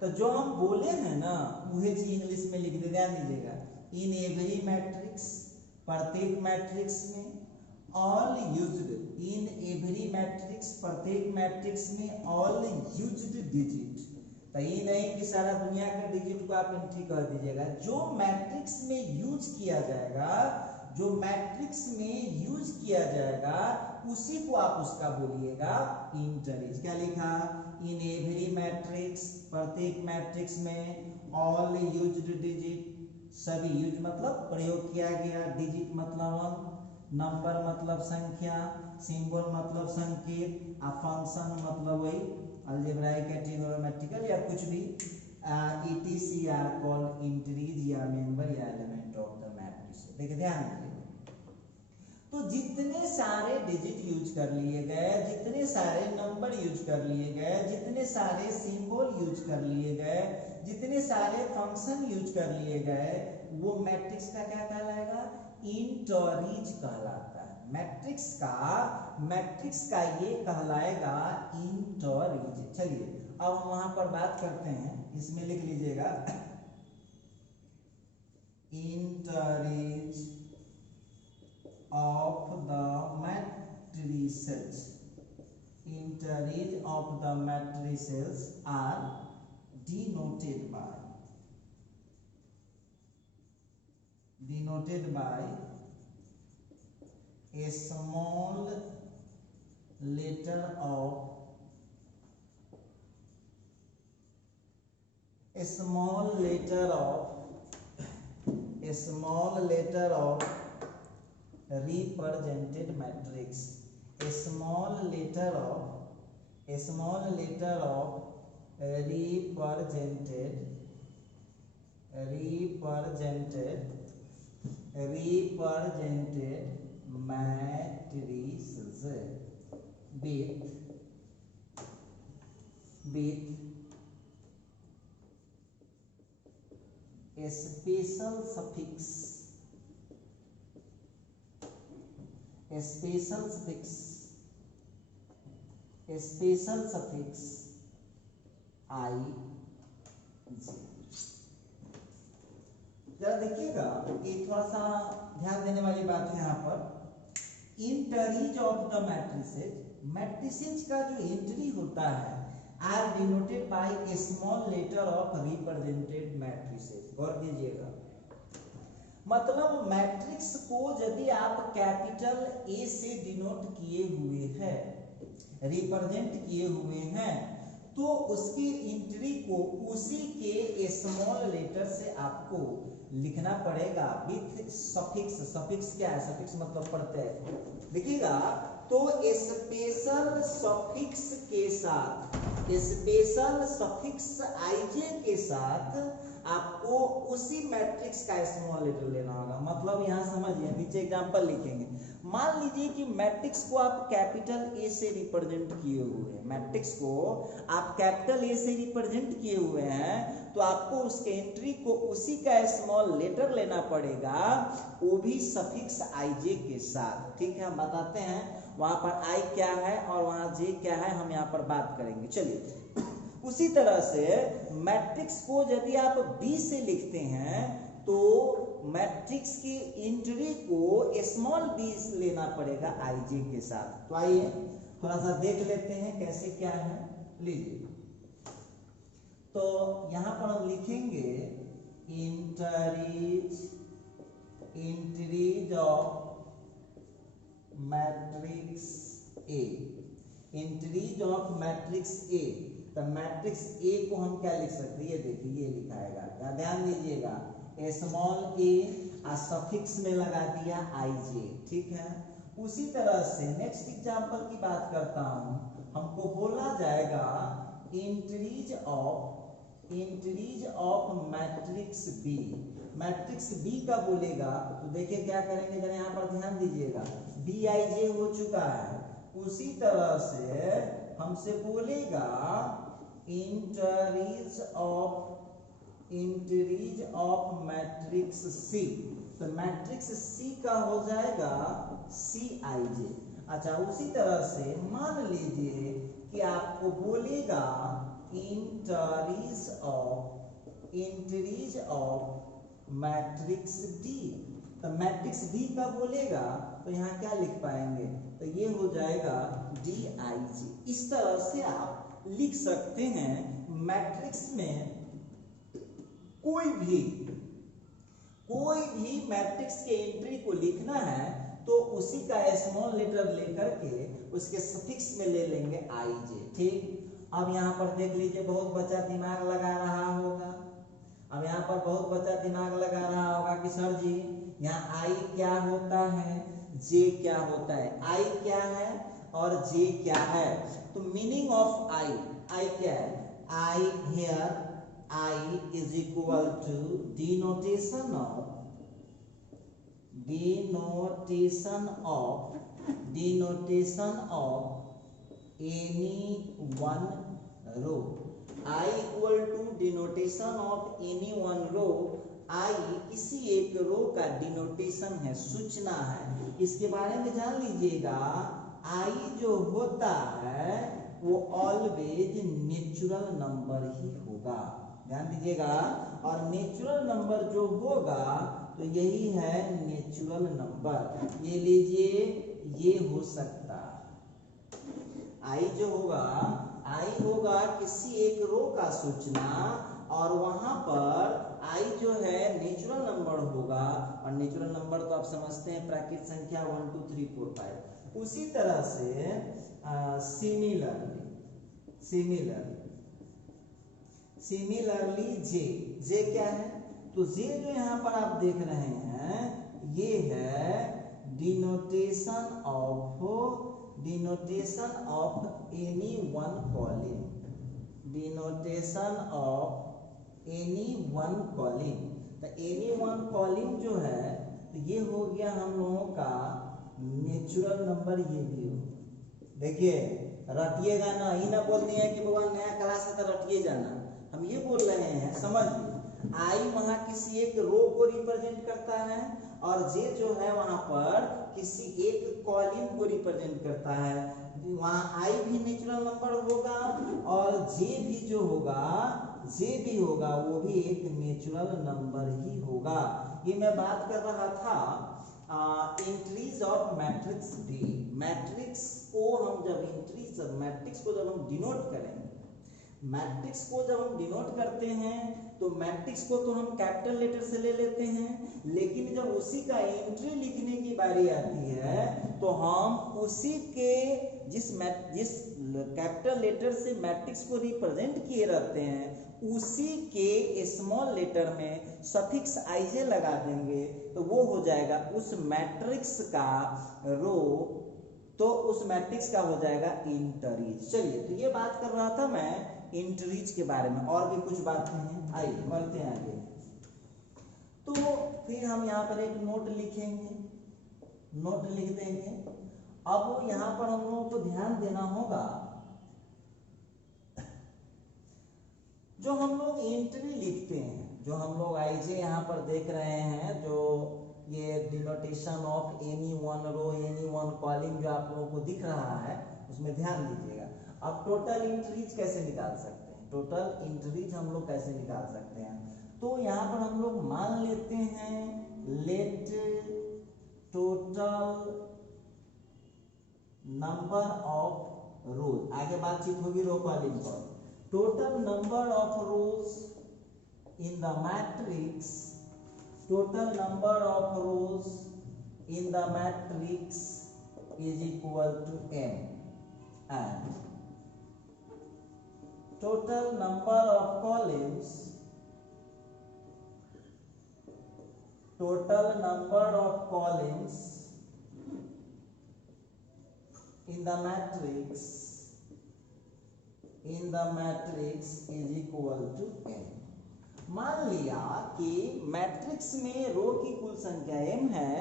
तो जो हम बोले हैं ना वही चीज इंग्लिश में लिख दे, ध्यान दीजिएगा। इन एवरी मैट्रिक्स, प्रत्येक मैट्रिक्स में, ऑल यूज्ड, इन एवरी मैट्रिक्स, प्रत्येक मैट्रिक्स में, ऑल यूज्ड डिजिट, तो ये नहीं कि सारा दुनिया के डिजिट को आप एंट्री कर दीजिएगा। जो मैट्रिक्स में यूज किया जाएगा, जो मैट्रिक्स में यूज किया जाएगा उसी को आप उसका बोलिएगा इंटरेज। क्या लिखा? इन एवरी मैट्रिक्स, प्रत्येक मैट्रिक्स में, ऑल यूज्ड डिजिट, सभी, यूज मतलब प्रयोग किया गया, डिजिट मतलब अंक, नंबर मतलब संख्या, सिंबल मतलब संकेत, आ फंक्शन मतलब वही अलजेब्राइक या ट्रिग्नोमेट्रिकल या कुछ भी, etc आर कॉल्ड इंटरेज या मेंबर या एलिमेंट ऑफ द मैट्रिक्स। देखिए ध्यान दीजिए, तो जितने सारे डिजिट यूज कर लिए गए, जितने सारे नंबर यूज कर लिए गए, जितने सारे सिंबल यूज कर लिए गए, जितने सारे फंक्शन यूज कर लिए गए, वो मैट्रिक्स का क्या कहलाएगा? इंटरेज कहलाता है। मैट्रिक्स का ये कहलाएगा इंटरेज। चलिए अब हम वहां पर बात करते हैं, इसमें लिख लीजिएगा इंटरेज of the matrices. Integers of the matrices are denoted by a small letter of represented matrix. A small letter of represented matrices with a special suffix I G। जरा देखिएगा, ये थोड़ा सा ध्यान देने वाली बात है यहाँ पर। इंटरेज ऑफ द मैट्रिसेज का जो एंट्री होता है are denoted by a small letter of represented matrices. गौर कीजिएगा, मतलब मैट्रिक्स को यदि आप कैपिटल ए से डिनोट किए हुए हैं, रिप्रेजेंट किए हुए हैं, तो उसकी एंट्री को उसी के स्मॉल लेटर से आपको लिखना पड़ेगा विथ सफिक्स। सफिक्स क्या है? सफिक्स मतलब प्रत्यय। देखिएगा, तो स्पेशल सफिक्स के साथ, स्पेशल सफिक्स आईजे के साथ आपको उसी मैट्रिक्स का स्मॉल लेटर लेना होगा। मतलब यहां समझिए, नीचे एग्जांपल लिखेंगे। मान लीजिए कि मैट्रिक्स को आप कैपिटल ए से रिप्रेजेंट किए हुए हैं, मैट्रिक्स को आप कैपिटल ए से रिप्रेजेंट किए हुए हैं, तो आपको उसके एंट्री को उसी का स्मॉल लेटर लेना पड़ेगा, वो भी सफिक्स आईजे के साथ। ठीक है, हम बताते हैं वहां पर आई क्या है और वहां जे क्या है, हम यहाँ पर बात करेंगे। चलिए, उसी तरह से मैट्रिक्स को यदि आप बी से लिखते हैं तो मैट्रिक्स की एंट्री को स्मॉल बी लेना पड़ेगा आईजे के साथ। तो आइए थोड़ा सा देख लेते हैं कैसे क्या है। लीजिए, तो तो यहां पर हम लिखेंगे entries of matrix A, entries of matrix A. तो मैट्रिक्स ए को हम क्या लिख सकते हैं, ये देखिए ये लिखाएगा, क्या ध्यान दीजिएगा, स्मॉल ए सफिक्स में लगा दिया आई जे, ठीक है। उसी तरह से नेक्स्ट एग्जांपल की बात करता हूं, हमको बोला जाएगा entries of matrix B. Matrix B का बोलेगा तो देखिए क्या करेंगे, जरा यहाँ पर ध्यान दीजिएगा, बी आई जे हो चुका है। उसी तरह से हमसे बोलेगा इंटरीज ऑफ मैट्रिक्स सी, तो मैट्रिक्स सी का हो जाएगा सी आई जे। अच्छा, उसी तरह से मान लीजिए कि आपको बोलेगा इंटरीज ऑफ मैट्रिक्स डी, तो मैट्रिक्स डी का बोलेगा तो यहाँ क्या लिख पाएंगे, तो ये हो जाएगा डी आई जी। इस तरह से आप लिख सकते हैं। मैट्रिक्स में कोई भी मैट्रिक्स के एंट्री को लिखना है तो उसी का स्मॉल लेटर लेकर के उसके सफिक्स में ले लेंगे आई जे, ठीक। अब यहाँ पर देख लीजिए, बहुत बच्चा दिमाग लगा रहा होगा, अब यहाँ पर बहुत बच्चा दिमाग लगा रहा होगा कि सर जी यहाँ आई क्या होता है, जे क्या होता है, आई क्या है और जे क्या है। तो मीनिंग ऑफ आई क्या है, i here i is equal to denotation of any one row. I equal to denotation of any one row. I किसी एक रो का डिनोटेशन है, सूचना है। इसके बारे में जान लीजिएगा, आई जो होता है वो ऑलवेज नेचुरल नंबर ही होगा, ध्यान दीजिएगा। और नेचुरल नंबर जो होगा तो यही है नेचुरल नंबर। ये लीजिए, ये हो सकता आई जो होगा, आई होगा किसी एक रो का सूचना, और वहां पर आई जो है नेचुरल नंबर होगा। और नेचुरल नंबर तो आप समझते हैं प्राकृत संख्या 1 2 3 4 5। उसी तरह से सिमिलरली जे क्या है, तो जे जो यहाँ पर आप देख रहे हैं ये है denotation of any one calling, तो एनी वन कॉलिंग जो है तो ये हो गया हम लोगों का नेचुरल नंबर। ये भी हो, देखिए रटिएगा ना, ही ना बोल दिए कि भगवान नया क्लास है तो रटिए जाना, हम ये बोल रहे हैं समझिए। आई वहां किसी एक रो को रिप्रेजेंट करता है, और जे जो है वहां पर किसी एक कॉलम को रिप्रेजेंट करता है। वहां आई भी नेचुरल नंबर होगा, और जे भी होगा वो भी एक नेचुरल नंबर ही होगा। ये मैं बात कर रहा था entries of matrix D. Matrix को हम जब मैट्रिक्स को जब हम डिनोट करेंगे, मैट्रिक्स को जब हम डिनोट करते हैं तो मैट्रिक्स को तो हम कैपिटल लेटर से ले लेते हैं, लेकिन जब उसी का एंट्री लिखने की बारी आती है तो हम उसी के जिस कैपिटल लेटर से मैट्रिक्स को रिप्रेजेंट किए रहते हैं उसी के स्मॉल लेटर में सफिक्स आईजे लगा देंगे, तो वो हो जाएगा उस मैट्रिक्स का रो, तो उस मैट्रिक्स का हो जाएगा इंटरीज। चलिए, तो ये बात कर रहा था मैं इंटरीज के बारे में, और भी कुछ बातें हैं, आइए बढ़ते हैं आगे। तो फिर हम यहाँ पर एक नोट लिखेंगे, नोट लिख देंगे। अब यहाँ पर हम लोगों को ध्यान देना होगा, जो हम लोग एंट्री लिखते हैं, जो हम लोग आईजे यहाँ पर देख रहे हैं, जो ये denotation of any one row any one column जो आप लोगों को दिख रहा है उसमें ध्यान दीजिएगा। अब टोटल इंट्रीज कैसे निकाल सकते हैं, टोटल इंट्रीज हम लोग कैसे निकाल सकते हैं, तो यहाँ पर हम लोग मान लेते हैं लेट टोटल नंबर ऑफ रोज, आगे बातचीत होगी रो कॉलम पर, total number of rows in the matrix, total number of rows in the matrix is equal to m, and total number of columns, total number of columns in the matrix is equal to n। मान लिया कि मैट्रिक्स में रो की कुल संख्या m है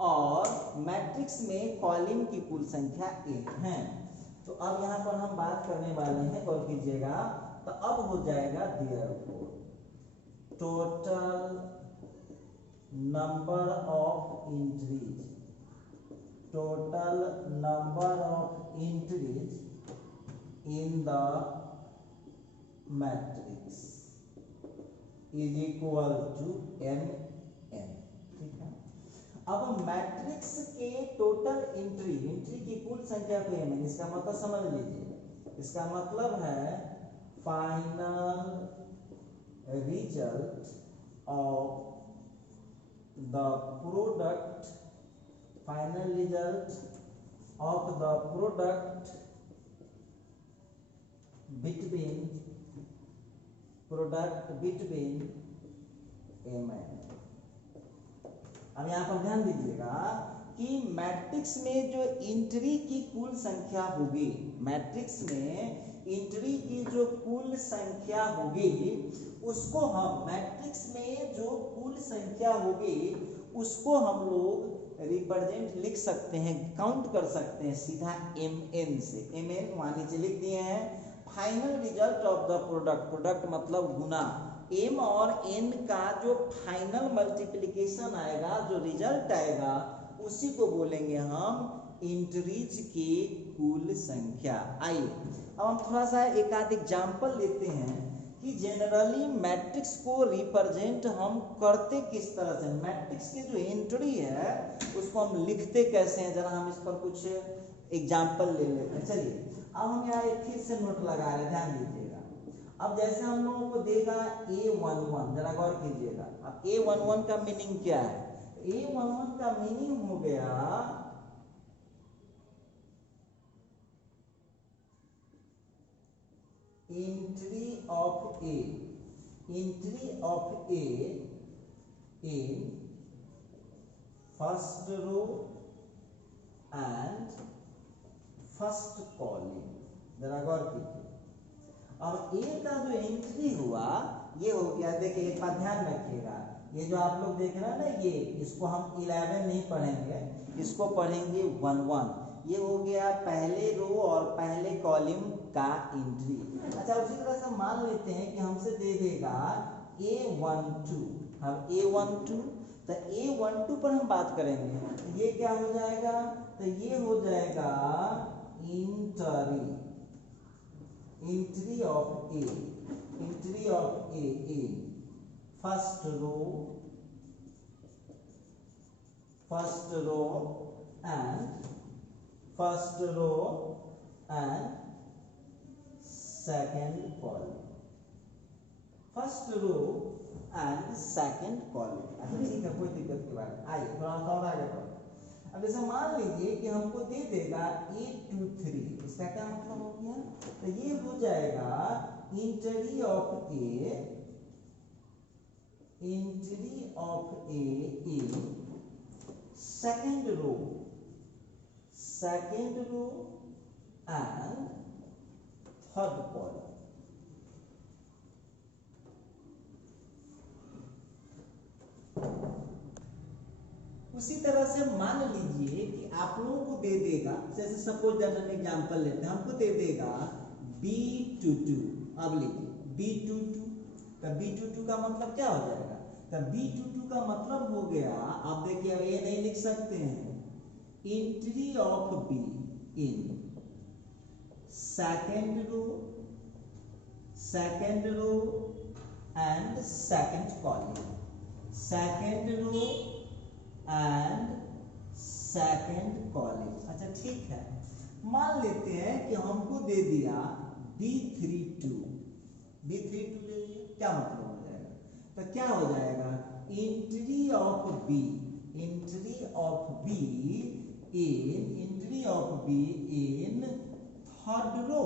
और मैट्रिक्स में कॉलम की कुल संख्या 1 है। तो अब यहाँ पर हम बात करने वाले हैं, गौर कीजिएगा, तो अब हो जाएगा therefore total number of entries, total number of entries in the matrix is equal to n। ठीक है, अब मैट्रिक्स के टोटल एंट्री की कुल संख्या को m, इसका मतलब समझ लीजिए, इसका मतलब है final result of the product, final result of the product between m and। अब यहाँ पर ध्यान दीजिएगा कि मैट्रिक्स में जो एंट्री की कुल संख्या होगी, मैट्रिक्स में एंट्री की जो कुल संख्या होगी उसको हम, मैट्रिक्स में जो कुल संख्या होगी उसको हम लोग रिप्रेजेंट लिख सकते हैं, काउंट कर सकते हैं सीधा mn से। mn वहां नीचे लिख दिए हैं। Final result of the product, product मतलब गुना, m और n का जो फाइनल मल्टीप्लिकेशन आएगा, जो रिजल्ट आएगा, उसी को बोलेंगे हम एंट्रीज की कुल संख्या। आइए अब हम थोड़ा सा एक आध एग्जाम्पल लेते हैं कि जनरली मैट्रिक्स को रिप्रेजेंट हम करते किस तरह से, मैट्रिक्स की जो एंट्री है उसको हम लिखते कैसे हैं, जरा हम इस पर कुछ एग्जाम्पल ले लेते हैं। चलिए अब हम यहाँ एक फिर से नोट लगा रहे हैं, ध्यान दीजिएगा। अब जैसे हम लोगों को देगा A11, जरा गौर कीजिएगा। अब A11 का मीनिंग क्या है? A11 का मीनिंग हो गया entry of A in first row and first column। जरा गौर कीजिए। अब A का जो एंट्री हुआ ये हो गया, देखिए एक बात ध्यान रखिएगा, ये जो आप लोग देख रहे हैं ना, ये इसको हम 11 नहीं पढ़ेंगे, इसको पढ़ेंगे 11। ये हो गया पहले रो और पहले कॉलम का एंट्री। अच्छा, उसी तरह से मान लेते हैं कि हमसे दे देगा A12, हम A12, तो A12 पर हम बात करेंगे, तो ये क्या हो जाएगा, तो ये हो जाएगा entry of A in first row and second column, first row and second column. अच्छा ठीक है, कोई दिक्कत की बात। आइए थोड़ा सा और आगे बढ़ो। अब जैसे मान लीजिए कि हमको दे देगा A23, इसका क्या मतलब हो गया, तो ये हो जाएगा entry of A in second row and third column. उसी तरह से मान लीजिए कि आप लोगों को दे देगा, जैसे सपोज दैट हम एग्जांपल लेते हैं, हमको दे देगा B22। अब लीजिए B22, तो B22 का मतलब क्या हो जाएगा, तो B22 का मतलब हो गया, आप देखिए अब ये नहीं लिख सकते हैं, entry of B in second row and second column, second row and second column. अच्छा ठीक है, मान लेते हैं कि हमको दे दिया B32, क्या मतलब हो जाएगा? तो क्या हो जाएगा? Entry of B, entry of B in third row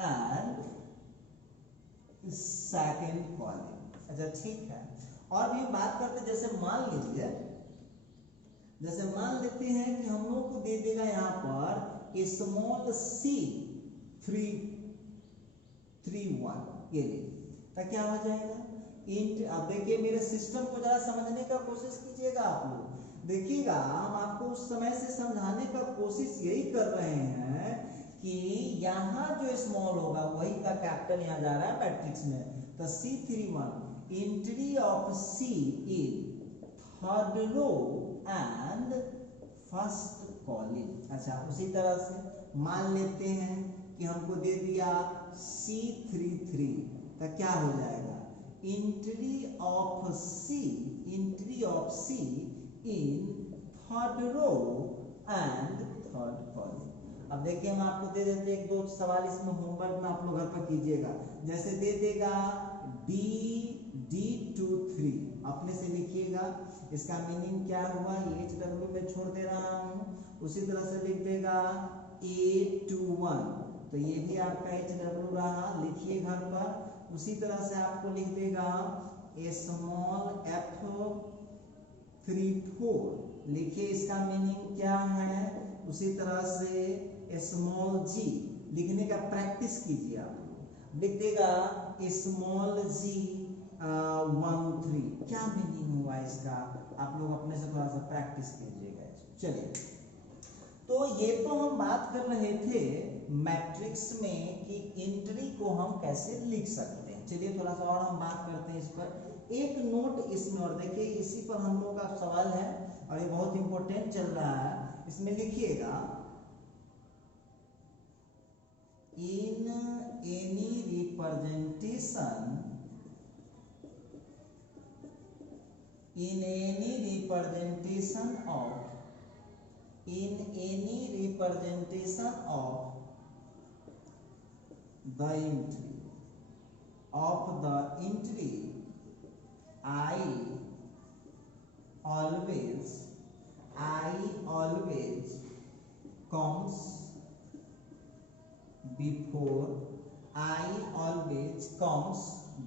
and second column. अच्छा ठीक है, और भी बात करते हैं। जैसे मान लीजिए, जैसे मान लेते हैं कि हम लोग को दे देगा यहाँ पर स्मॉल सी 331 ये ले, तो क्या हो जाएगा? अब देखिए मेरे सिस्टम को जरा समझने का कोशिश कीजिएगा आप लोग। देखिएगा हम आपको उस समय से समझाने का कोशिश यही कर रहे हैं कि यहाँ जो स्मॉल होगा वही का कैपिटल यहाँ जा रहा है मैट्रिक्स में। तो C31 entry of C in third row and first column. अच्छा उसी तरह से मान लेते हैं कि हमको दे दिया C33, तो क्या हो जाएगा? Entry of C in third row and third column. अब देखिए हम आपको दे देते हैं एक दो सवाल, इसमें होमवर्क में आप लोग घर पर कीजिएगा। जैसे दे देगा D23, अपने से लिखिएगा, इसका मीनिंग क्या हुआ? HW में छोड़ दे रहा हूँ। उसी तरह से लिख देगा A21, तो ये भी आपका HW रहा, लिखिए घर पर। उसी तरह से आपको लिख देगा स्मॉल F34, लिखिए इसका मीनिंग क्या है। उसी तरह से स्मॉल g लिखने का प्रैक्टिस कीजिए आप लोग। लिख देगा स्मॉल g 13, क्या मीनिंग हुआ इसका? आप लोग अपने से थोड़ा सा प्रैक्टिस कीजिएगा। चलिए, तो ये तो हम बात कर रहे थे मैट्रिक्स में कि एंट्री को हम कैसे लिख सकते हैं। चलिए थोड़ा सा और हम बात करते हैं इस पर। एक नोट इसमें और देखिए, इसी पर हम लोग का सवाल है और ये बहुत इंपॉर्टेंट चल रहा है। इसमें लिखिएगा in any representation of the entry I always comes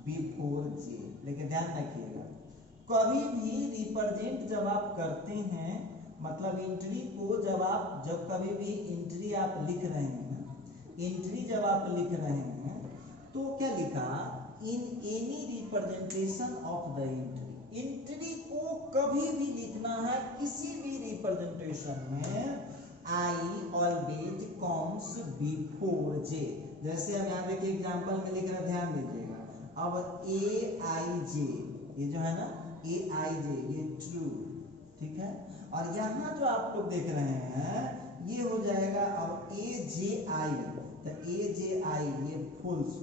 before j। लेकिन ध्यान रखिएगा, कभी भी रिप्रेजेंट जब आप करते हैं, मतलब एंट्री को जब कभी भी एंट्री आप लिख रहे हैं, एंट्री जब आप लिख रहे हैं तो क्या लिखा? In any representation of the entry. Entry को कभी भी लिखना है किसी भी रिप्रेजेंटेशन में I always comes before j। जैसे अब यहाँ देखिए एग्जांपल में लिख रहे, ध्यान दीजिएगा। अब aij, ये जो है ना aij, ये ट्रू, ठीक है। और यहाँ जो आप लोग देख रहे हैं ये हो जाएगा अब aji, तो aji ये फुल्स,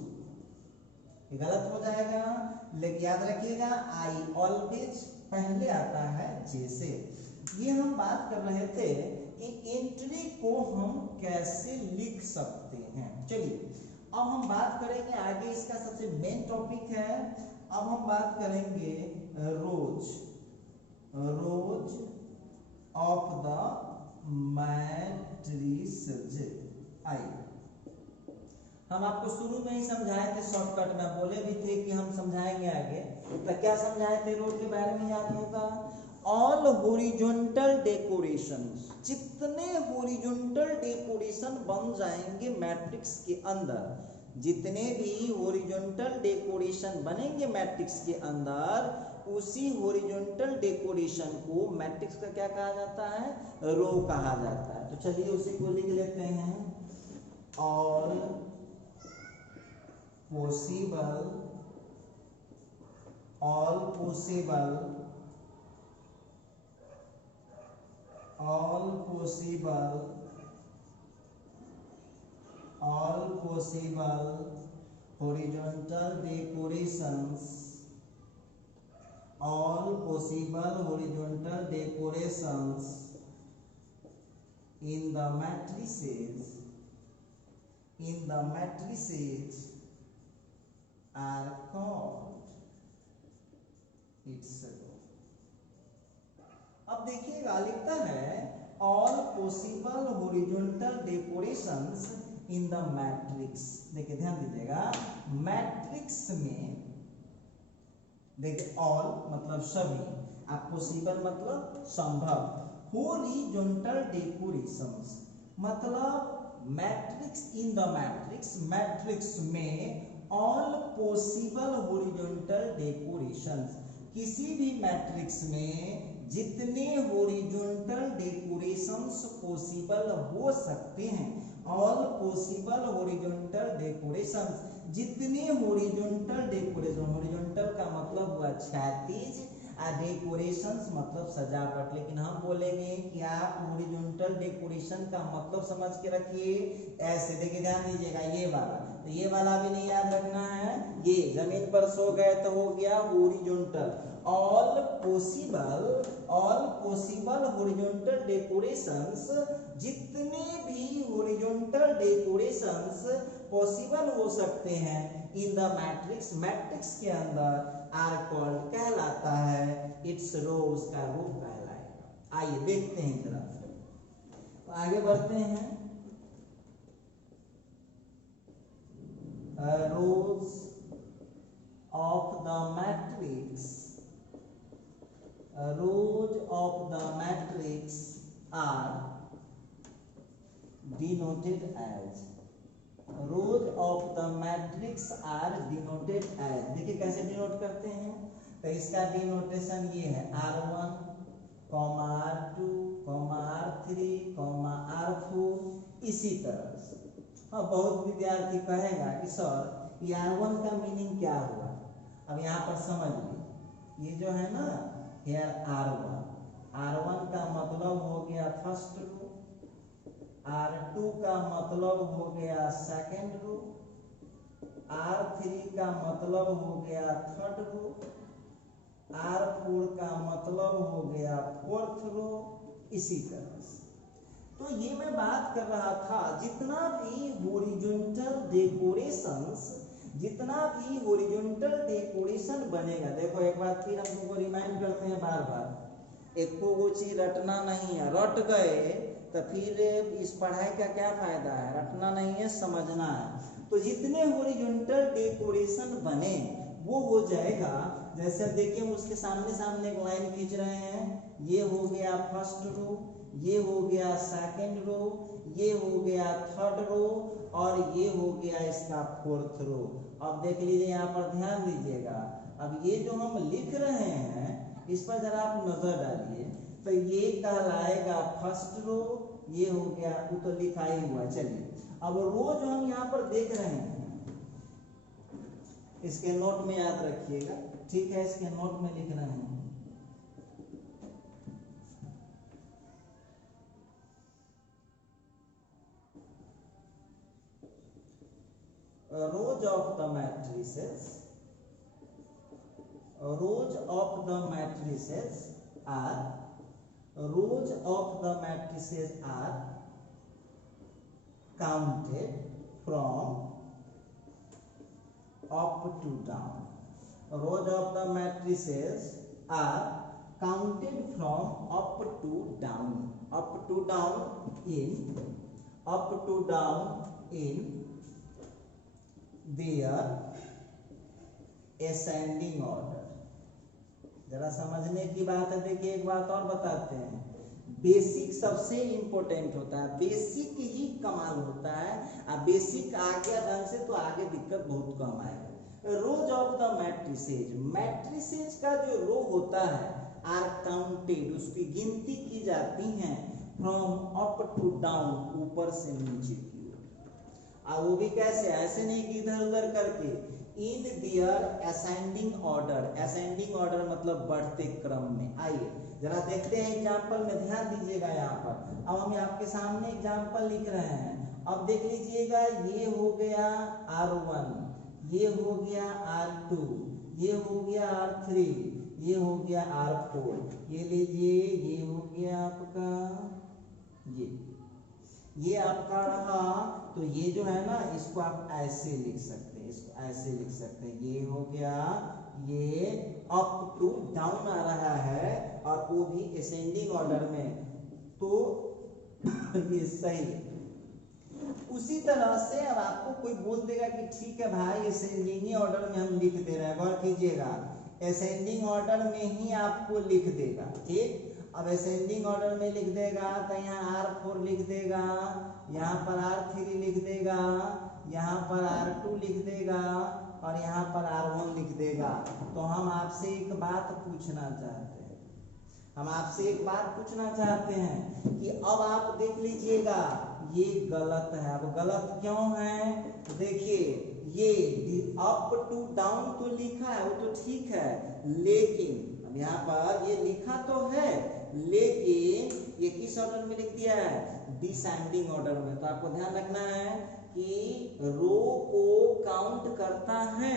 ये गलत हो जाएगा। लेकिन याद रखिएगा I always पहले आता है j से। ये हम बात कर रहे थे कि एंट्री को हम कैसे लिख सकते हैं। चलिए अब हम बात करेंगे आगे, इसका सबसे मेन टॉपिक है। अब हम बात करेंगे रोज ऑफ द मैट्रिसेस। आइए, हम आपको शुरू में ही समझाए थे, शॉर्टकट में बोले भी थे कि हम समझाएंगे आगे। तो क्या समझाए थे रोज के बारे में याद होगा? ऑल हॉरिजॉन्टल डेकोरेशन, जितने हॉरिजॉन्टल डेकोरेशन बन जाएंगे मैट्रिक्स के अंदर, जितने भी हॉरिजॉन्टल डेकोरेशन बनेंगे मैट्रिक्स के अंदर, उसी हॉरिजॉन्टल डेकोरेशन को मैट्रिक्स का क्या कहा जाता है? रो कहा जाता है। तो चलिए उसी को लिख लेते हैं। All possible horizontal decorations, all possible horizontal decorations in the matrices are called its row. अब देखिएगा लिखता है all possible horizontal decorations in the matrix. देखिए ध्यान दीजिएगा, मैट्रिक्स में देखिए ऑल मतलब सभी, आप पॉसिबल मतलब संभव, हॉरिजॉन्टल डेकोरेशंस मतलब matrix in the matrix, matrix में ऑल पॉसिबल हॉरिजॉन्टल डेकोरेशंस, किसी भी मैट्रिक्स में जितने हॉरिजॉन्टल डेकोरेशंस पॉसिबल हो सकते हैं, ऑल पॉसिबल हॉरिजॉन्टल डेकोरेशंस, जितने हॉरिजॉन्टल डेकोरेशन, हॉरिजॉन्टल का मतलब हुआ क्षैतिज, डेकोरेशंस मतलब सजावट, लेकिन हम बोलेंगे कि आप हॉरिजॉन्टल डेकोरेशन का मतलब समझ के रखिए ऐसे। देखिए ध्यान दीजिएगा, ये वाला तो ये वाला भी नहीं याद रखना है, ये जमीन पर सो गए तो हो गया horizontal. All possible horizontal decorations, जितने भी हॉरिजॉन्टल डेकोरेशंस पॉसिबल हो सकते हैं इन द मैट्रिक्स, मैट्रिक्स के अंदर, आर कॉल्ड कहलाता है इट्स रो, उसका रूप कहलाएगा। आइए देखते हैं जरा, तो आगे बढ़ते हैं। रोज of the matrix, rows of the matrix are denoted as, rows of the matrix are denoted as, देखिए कैसे डिनोट करते हैं, तो इसका डिनोटेशन ये है R1, R2, R3, R4, इसी तरह से। हाँ, बहुत विद्यार्थी कहेगा कि सर ये R1 का मीनिंग क्या हुआ। अब यहाँ पर समझ लीजिए, ये जो है ना हेयर R1 का मतलब हो गया फर्स्ट रो, R2 का मतलब हो गया सेकंड रो, R3 का मतलब हो गया थर्ड रो, R4 का मतलब हो गया फोर्थ रो, इसी तरह से। तो ये मैं बात कर रहा था, जितना भी हॉरिजॉन्टल डेकोरेशंस, जितना भी हॉरिजॉन्टल डेकोरेशन बनेगा, देखो एक बार फिर हम तुमको रिमाइंड करते हैं बार बार, एक को चीज रटना नहीं है, रट गए तो फिर इस पढ़ाई का क्या फायदा है, रटना नहीं है, समझना है। तो जितने हॉरिजॉन्टल डेकोरेशन बने वो हो जाएगा, जैसे अब देखिए उसके सामने सामने एक लाइन खींच रहे हैं, ये हो गया फर्स्ट रो, ये हो गया सेकंड रो, ये हो गया थर्ड रो, और ये हो गया इसका फोर्थ रो। अब देख लीजिए यहाँ पर ध्यान दीजिएगा, अब ये जो हम लिख रहे हैं इस पर जरा आप नजर डालिए, तो ये कहलाएगा फर्स्ट रो, ये हो गया, वो तो लिखा ही हुआ। चलिए अब रो जो हम यहाँ पर देख रहे हैं, इसके नोट में याद रखिएगा, ठीक है, इसके नोट में लिख रहे हैं। Rows of the matrices, rows of the matrices are, rows of the matrices are counted from up to down. Rows of the matrices are counted from up to down, up to down in, up to down in their ascending order। जरा समझने की बात है। देखिए एक बात और बताते हैं, बेसिक सबसे इंपॉर्टेंट होता है, बेसिक ही कमाल होता है। अब बेसिक आ गया ढंग से तो आगे दिक्कत बहुत कम आएगा। रोज ऑफ द मैट्रिसेज, मैट्रिसेज का जो रो होता है आर काउंटेड, उसकी गिनती की जाती है फ्रॉम अप टू डाउन, ऊपर से नीचे की ओर। वो भी कैसे, ऐसे नहीं कि इधर उधर करके, इन दियर असेंडिंग ऑर्डर। असेंडिंग ऑर्डर मतलब बढ़ते क्रम में। आइए जरा देखते हैं एग्जाम्पल में, ध्यान दीजिएगा यहाँ पर। अब हम आपके सामने एग्जाम्पल लिख रहे हैं, अब देख लीजिएगा, ये हो गया R1, ये हो गया R2, ये हो गया R3, ये हो गया R4, ये लीजिए, ये हो गया आपका, ये आपका रहा। तो ये जो है ना, इसको आप ऐसे लिख सकते हैं, इसको ऐसे लिख सकते हैं, ये हो गया, ये अप टू डाउन आ रहा है और वो भी असेंडिंग ऑर्डर में, तो ये सही है। उसी तरह से अब आपको कोई बोल देगा कि ठीक है भाई असेंडिंग ऑर्डर में हम लिख दे रहे हैं, गौर कीजिएगा असेंडिंग ऑर्डर में ही आपको लिख देगा, ठीक। अब असेंडिंग ऑर्डर में लिख देगा तो यहाँ R4 लिख देगा, यहाँ पर R3 लिख देगा, यहाँ पर R2 लिख देगा और यहाँ पर R1 लिख देगा। तो हम आपसे एक बात पूछना चाहते हैं, हम आपसे एक बात पूछना चाहते हैं कि अब आप देख लीजिएगा ये गलत है। अब गलत क्यों है? देखिए ये अप टू डाउन तो लिखा है, वो तो ठीक है, लेकिन अब यहाँ पर ये लिखा तो है, लेकिन ये किस ऑर्डर में लिख दिया है? डिसेंडिंग ऑर्डर में। तो आपको ध्यान रखना है कि रो को काउंट करता है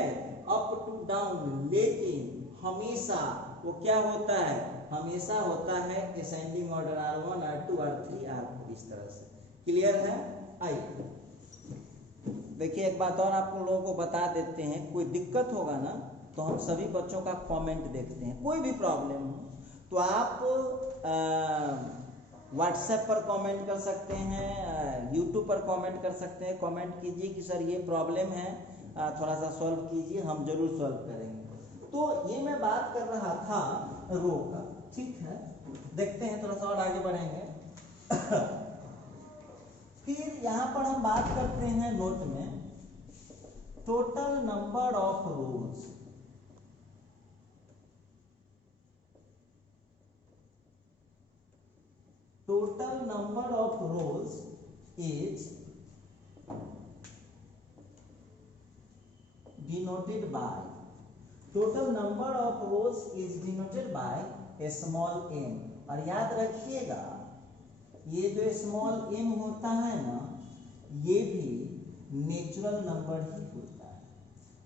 अप टू डाउन, लेकिन हमेशा वो क्या होता है? हमेशा होता है ascending order, R1 R2 R3 R4, इस तरह से। क्लियर है? आइए देखिए एक बात और आप लोगों को बता देते हैं, कोई दिक्कत होगा ना तो हम सभी बच्चों का कमेंट देखते हैं, कोई भी प्रॉब्लम हो तो आप व्हाट्सएप पर कमेंट कर सकते हैं, यूट्यूब पर कमेंट कर सकते हैं। कमेंट कीजिए कि सर ये प्रॉब्लम है, थोड़ा सा सॉल्व कीजिए, हम जरूर सॉल्व करेंगे। तो ये मैं बात कर रहा था रो का, ठीक है। देखते हैं थोड़ा सा और आगे बढ़ेंगे। फिर यहाँ पर हम बात करते हैं नोट में total number of rose. Total number of rose is denoted by, total number of rose is denoted by a small m। और याद रखिएगा ये जो स्मॉल m होता है ना, ये भी नेचुरल नंबर ही होता है,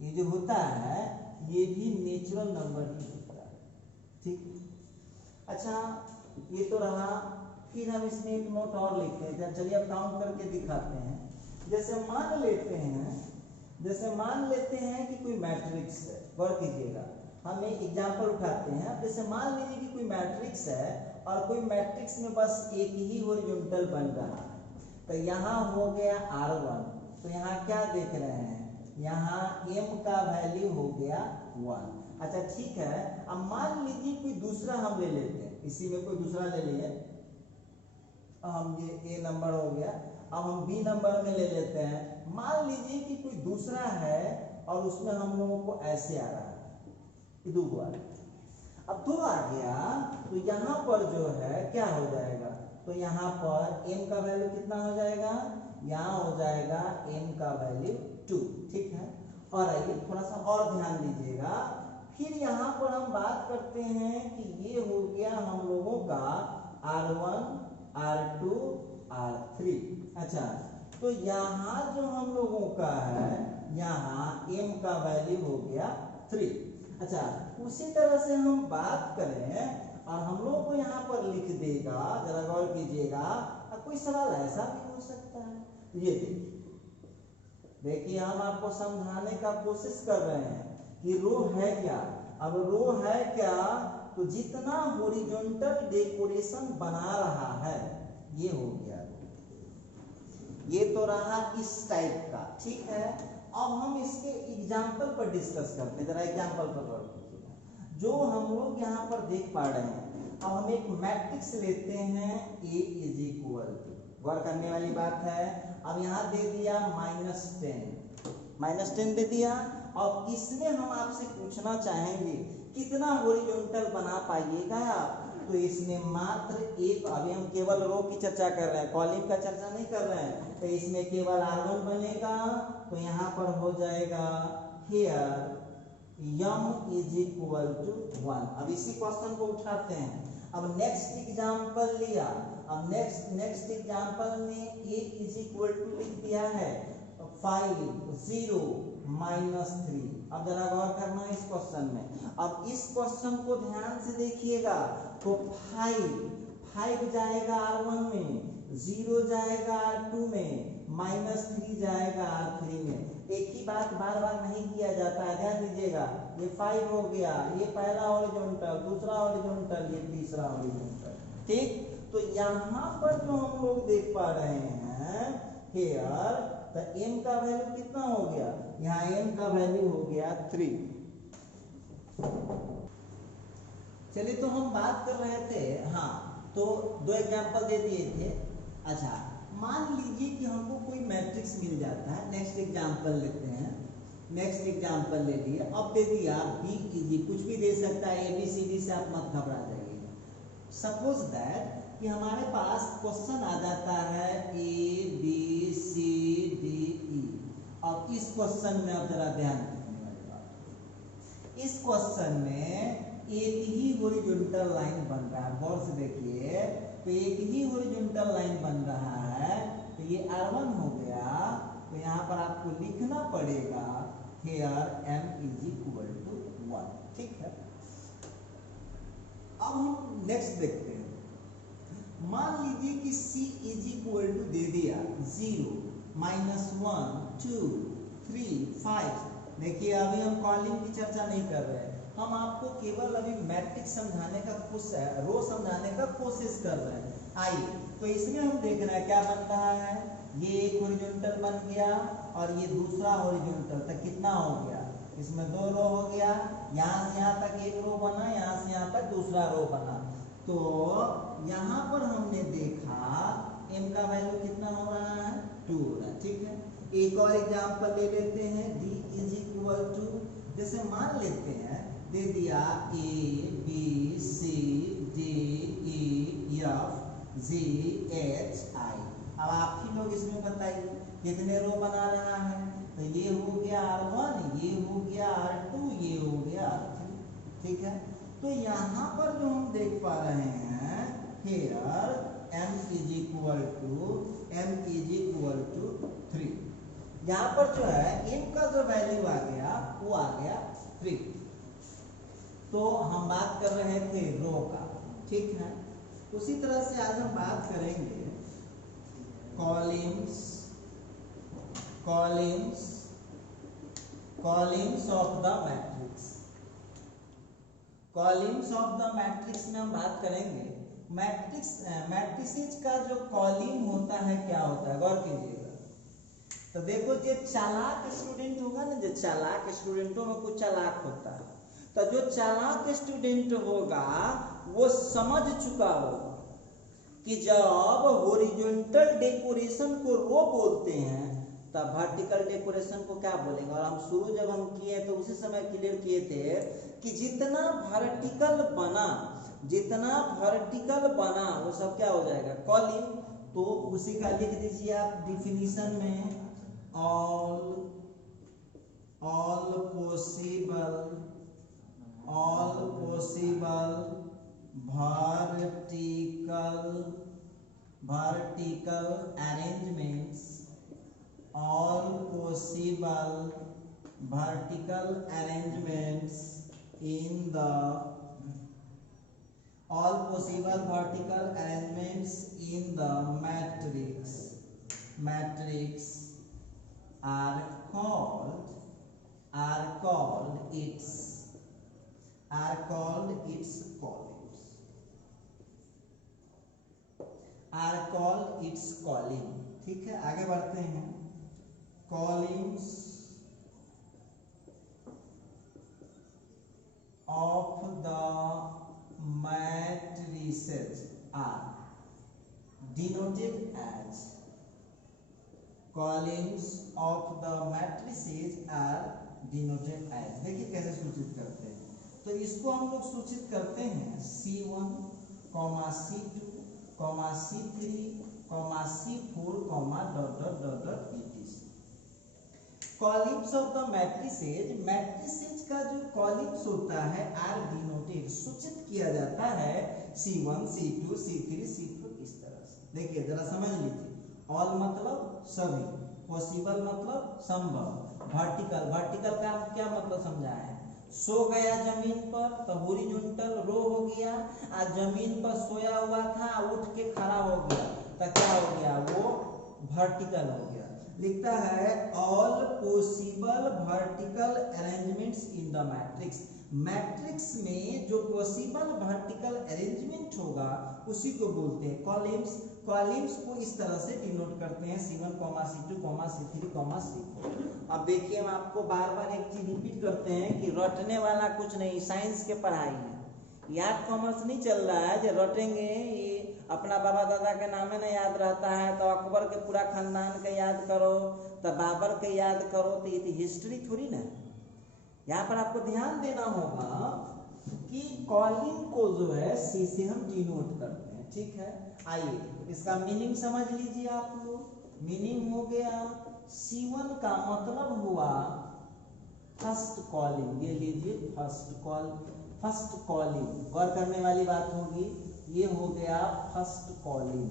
ये जो होता है ये भी नेचुरल नंबर ही होता है, ठीक। अच्छा ये तो रहा, फिर हम इसमें एक नोट और लिखते हैं, चलिए अब काउंट करके दिखाते हैं। जैसे मान लेते हैं कि कोई मैट्रिक्स है, गौर कीजिएगा, हम एक एग्जाम्पल उठाते हैं। जैसे मान लीजिए कि कोई मैट्रिक्स है और कोई मैट्रिक्स में बस एक ही हॉरिजॉन्टल बन रहा है, तो यहाँ हो गया R1, तो यहाँ क्या देख रहे हैं? यहाँ m का वैल्यू हो गया 1। अच्छा ठीक है, अब मान लीजिए कोई दूसरा हम ले लेते हैं, इसी में कोई दूसरा ले लिए, हम ये A नंबर हो गया, अब हम B नंबर में ले लेते हैं। मान लीजिए कि कोई दूसरा है और उसमें हम लोगों को ऐसे आ रहा है, दो आ रहा है। अब 2 आ गया तो यहाँ पर जो है क्या हो जाएगा? तो यहाँ पर m का वैल्यू कितना हो जाएगा? यहाँ हो जाएगा m का वैल्यू 2, ठीक है। और आइए थोड़ा सा और ध्यान दीजिएगा, फिर यहाँ पर हम बात करते हैं कि ये हो गया हम लोगों का R1 R2 R3। अच्छा तो यहाँ जो हम लोगों का है, यहाँ m का वैल्यू हो गया 3। अच्छा उसी तरह से हम बात करें और हम लोग को यहाँ पर लिख देगा, जरा गौर कीजिएगा, कोई सवाल ऐसा भी हो सकता है। तो ये देखिए हम आपको समझाने का कोशिश कर रहे हैं कि रो है क्या। अब रो है क्या, तो जितना हॉरिजॉन्टल डेकोरेशन बना रहा है ये हो गया, ये तो रहा इस टाइप का, ठीक है। अब हम इसके एग्जाम्पल पर डिस्कस करते हैं, जरा एग्जाम्पल पर गौर कीजिएगा। जो हम लोग यहाँ पर देख पा रहे हैं, अब हम एक मैट्रिक्स लेते हैं A इज इक्वल टू, गौर करने वाली बात है। अब यहाँ दे दिया -10 दे दिया। अब इसमें हम आपसे पूछना चाहेंगे कितना हॉरिजॉन्टल बना पाइएगा आप, तो इसमें मात्र एक, अभी हम केवल रो की चर्चा कर रहे हैं, कॉलम का चर्चा नहीं कर रहे हैं, तो इसमें केवल R1 बनेगा। तो यहाँ पर हो जाएगा here m is equal to 1। अब इसी क्वेश्चन को उठाते हैं। अब नेक्स्ट एग्जांपल लिया, अब नेक्स्ट एग्जांपल में a इज इक्वल टू लिख दिया है 5 0 -3। अब जरा गौर करना इस क्वेश्चन में। अब इस क्वेश्चन को ध्यान से देखिएगा, तो 5 जाएगा R1 में, 0 जाएगा R2 में, -3 जाएगा R3 में। एक ही बात बार बार नहीं किया जाता है, ध्यान दीजिएगा। ये 5 हो गया, ये पहला हॉरिजॉन्टल, दूसरा हॉरिजॉन्टल, ये तीसरा हॉरिजॉन्टल, ठीक। तो यहाँ पर जो हम लोग देख पा रहे हैं हेयर, तो m का वैल्यू कितना हो गया, यहाँ m का वैल्यू हो गया 3। चलिए, तो हम बात कर रहे थे, हाँ, तो 2 एग्जांपल दे दिए थे। अच्छा, मान लीजिए कि हमको कोई मैट्रिक्स मिल जाता है। नेक्स्ट एग्जांपल लेते हैं। नेक्स्ट एग्जांपल ले लिए, अब दे दिया बी इजी, कुछ भी दे सकता है, ABCD से आप मत घबरा जाइए। सपोज दैट कि हमारे पास क्वेश्चन आ जाता है ABCDE। अब इस क्वेश्चन में अब जरा ध्यान रखने वाली बात, इस क्वेश्चन में एक ही हॉरिजॉन्टल लाइन बन रहा है। गौर से देखिए, तो एक ही हॉरिजॉन्टल लाइन बन रहा है, तो ये R1 हो गया। तो यहाँ पर आपको लिखना पड़ेगा here m = 1, ठीक है। अब हम नेक्स्ट देखते हैं। मान लीजिए कि C = दे दिया 0, -1, 2, 3, 5। देखिए, अभी हम कॉलिंग की चर्चा नहीं कर रहे हैं, हम आपको केवल अभी मैट्रिक्स समझाने का रो समझाने का कोशिश कर रहे हैं। आइए, तो इसमें हम देख रहे हैं क्या बन रहा है। ये एक हॉरिजॉन्टल बन गया और ये दूसरा हॉरिजॉन्टल, तो कितना हो गया, इसमें 2 रो हो गया। यहाँ से यहाँ तक एक रो बना, यहाँ से यहाँ तक दूसरा रो बना। तो यहाँ पर हमने देखा m का वैल्यू कितना हो रहा है, 2 हो रहा है, ठीक है। एक और एग्जांपल ले लेते हैं, D = जैसे मान लेते हैं, दे दिया ABCDEFGHI। अब आप ही लोग इसमें बताइए कितने रो बना रहा है। तो ये हो गया R1, ये हो गया R2, ये हो गया R3, ठीक है। तो यहाँ पर जो हम देख पा रहे हैं here m = 3। यहाँ पर जो है m का जो वैल्यू आ गया वो आ गया 3। तो हम बात कर रहे थे रो का, ठीक है। उसी तरह से आज हम बात करेंगे columns of the matrix. Columns of the matrix में हम बात करेंगे मैट्रिसेज का जो कॉलम होता है क्या होता है, गौर कीजिएगा। तो देखो, जो चालाक स्टूडेंट होगा ना, जो चालाक स्टूडेंटों में कुछ चालाक होता है, तो जो चालाक स्टूडेंट होगा वो समझ चुका होगा कि जब हॉरिजॉन्टल डेकोरेशन को रो बोलते हैं तब वर्टिकल डेकोरेशन को क्या बोलेंगे। और हम शुरू जब हम किए तो उसी समय क्लियर किए थे कि जितना वर्टिकल बना वो सब क्या हो जाएगा, कॉलम। तो उसी का लिख दीजिए आप डिफिनीशन में, all possible vertical arrangements in the matrix are called its column, ठीक है। आगे बढ़ते हैं। Columns of the matrices are denoted as देखिए कैसे सूचित करते हैं। तो इसको हम लोग सूचित करते हैं C1, C2, C3, C4, etc। Columns of the matrices का जो कॉलम्स होता है आर डिनोटेड, सूचित किया जाता है C1, C2, C3, C4 इस तरह से। देखिए जरा समझ लीजिए। ऑल मतलब सभी, पॉसिबल मतलब संभव, वर्टिकल का क्या मतलब समझा है, सो गया जमीन पर तो हॉरिजॉन्टल रो हो गया, आज जमीन पर सोया हुआ था उठ के खड़ा हो गया तो क्या हो गया, वो वर्टिकल हो गया। लिखता है all possible vertical arrangements in the matrix. Matrix में जो पॉसिबल वर्टिकल अरेंजमेंट होगा उसी को बोलते हैं कॉलम्स। कॉलम्स को इस तरह से डिनोट करते हैं C1, C2, C3, C4। अब देखिए हम आपको बार बार एक चीज रिपीट करते हैं कि रटने वाला कुछ नहीं, साइंस के पढ़ाई है, याद कॉमर्स नहीं चल रहा है जो रटेंगे। ये अपना बाबा दादा के नामे ना याद रहता है तो अकबर के पूरा खानदान के याद करो, तो बाबर के याद करो, तो ये हिस्ट्री थोड़ी ना। यहाँ पर आपको ध्यान देना होगा कि कॉलिंग को जो है सी से हम डिनोट करते हैं, ठीक है। आइए इसका मीनिंग समझ लीजिए आप लोग। मीनिंग हो गया C1 का मतलब हुआ फर्स्ट कॉलिंग, ये लीजिए फर्स्ट कॉलिंग, गौर करने वाली बात होगी। ये हो गया फर्स्ट कॉलिंग,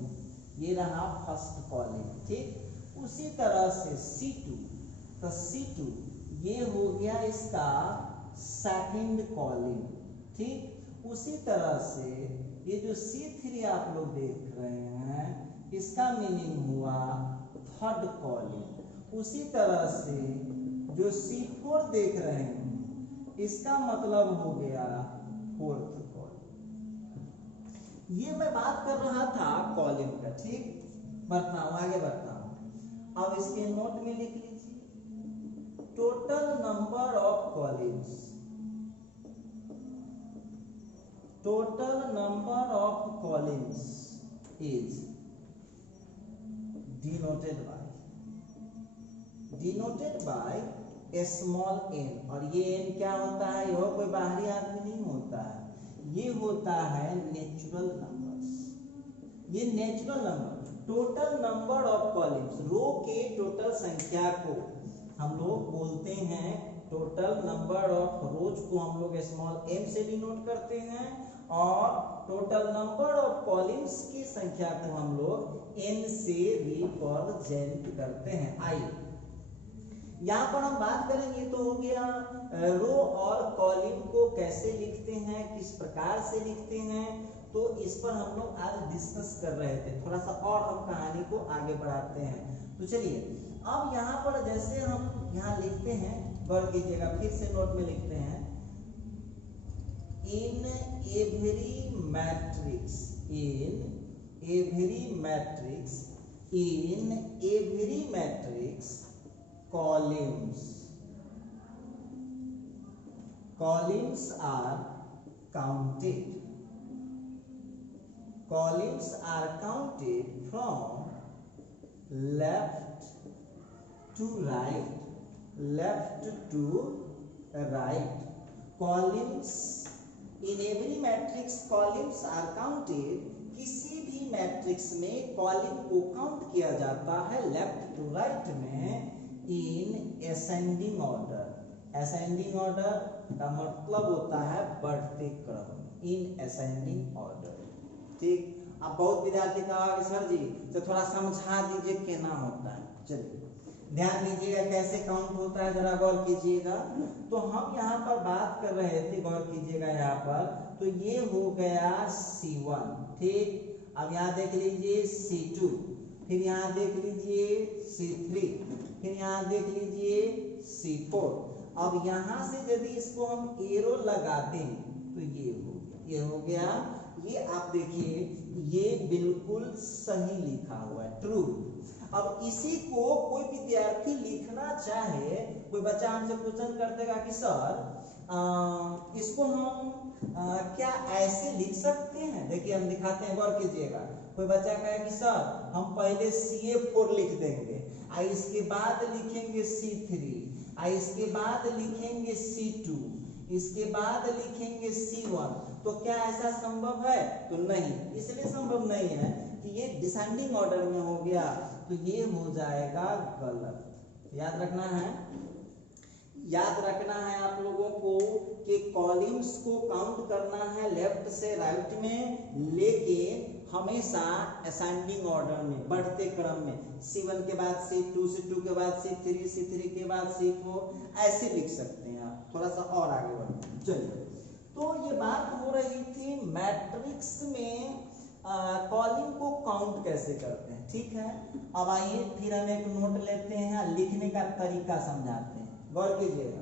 ये रहा फर्स्ट कॉलिंग, ठीक। उसी तरह से C2, तो C2 ये हो गया इसका सेकंड कॉलिंग, ठीक। उसी तरह से ये जो C3 आप लोग देख रहे हैं इसका मीनिंग हुआ थर्ड कॉलिंग। उसी तरह से जो C4 देख रहे हैं इसका मतलब हो गया फोर्थ कॉलिंग। ये मैं बात कर रहा था कॉलिंग का, ठीक। बढ़ता हूं, आगे बढ़ता हूं। अब इसके नोट में लिख लीजिए total number of columns, total number of callings is denoted by a small n। और ये n क्या होता है, यह कोई बाहरी आदमी नहीं होता है, ये होता है नेचुरल नंबर्स। ये natural number, total number of columns, row के टोटल संख्या को हम लोग बोलते हैं टोटल नंबर ऑफ रोज को हम लोग स्मॉल m से डिनोट करते हैं, और टोटल नंबर ऑफ कॉलिंग्स की संख्या को हम लोग n से रिप्रेजेंट करते हैं। आइए यहाँ पर हम बात करेंगे, तो हो गया रो और कॉलम को कैसे लिखते हैं, किस प्रकार से लिखते हैं, तो इस पर हम लोग आज डिस्कस कर रहे थे। थोड़ा सा और हम कहानी को आगे बढ़ाते हैं। तो चलिए अब यहाँ पर जैसे हम यहाँ लिखते हैं, गौर कीजिएगा, फिर से नोट में लिखते हैं इन every matrix columns are counted from left to right. Columns in every matrix columns are counted, किसी भी मैट्रिक्स में कॉलम को काउंट किया जाता है लेफ्ट टू राइट में in ascending order. Ascending order का मतलब होता है बढ़ते क्रम, इन असेंडिंग ऑर्डर, ठीक। अब बहुत विद्यार्थी कहा सर जी तो थोड़ा समझा दीजिए क्या होता है। चलिए ध्यान दीजिएगा कैसे काउंट होता है, जरा गौर कीजिएगा। तो हम यहाँ पर बात कर रहे थे, गौर कीजिएगा यहाँ पर, तो ये हो गया C1, ठीक। अब यहाँ देख लीजिए C2, फिर यहाँ देख लीजिए C3, फिर यहाँ देख लीजिए C4। अब यहाँ से यदि इसको हम एरो लगाते हैं तो ये हो गया, ये आप देखिए ये बिल्कुल सही लिखा हुआ है, ट्रू। अब इसी को कोई विद्यार्थी लिखना चाहे, कोई बच्चा हमसे क्वेश्चन कर देगा कि सर इसको हम क्या ऐसे लिख सकते हैं, देखिए हम दिखाते हैं, गौर कीजिएगा। कोई बच्चा कहे कि सर हम पहले CA4 लिख देंगे, इसके बाद लिखेंगे C3, इसके बाद लिखेंगे C2, इसके बाद लिखेंगे C1, तो क्या ऐसा संभव है? तो नहीं, इसलिए संभव नहीं है कि ये डिसेंडिंग ऑर्डर में हो गया, तो ये हो जाएगा गलत। याद रखना है आप लोगों को कि कॉलम्स को काउंट करना है लेफ्ट से राइट में, लेकिन हमेशा असेंडिंग ऑर्डर में, बढ़ते क्रम में, C1 के बाद C2, C2 के बाद C3, C3 के बाद C4, ऐसे लिख सकते हैं आप। थोड़ा सा और आगे बढ़ते हैं। चलिए, तो ये बात हो रही थी मैट्रिक्स में कॉलिंग को काउंट कैसे करते हैं, ठीक है। अब आइए फिर हम एक नोट लेते हैं, लिखने का तरीका समझाते हैं, गौर कीजिएगा।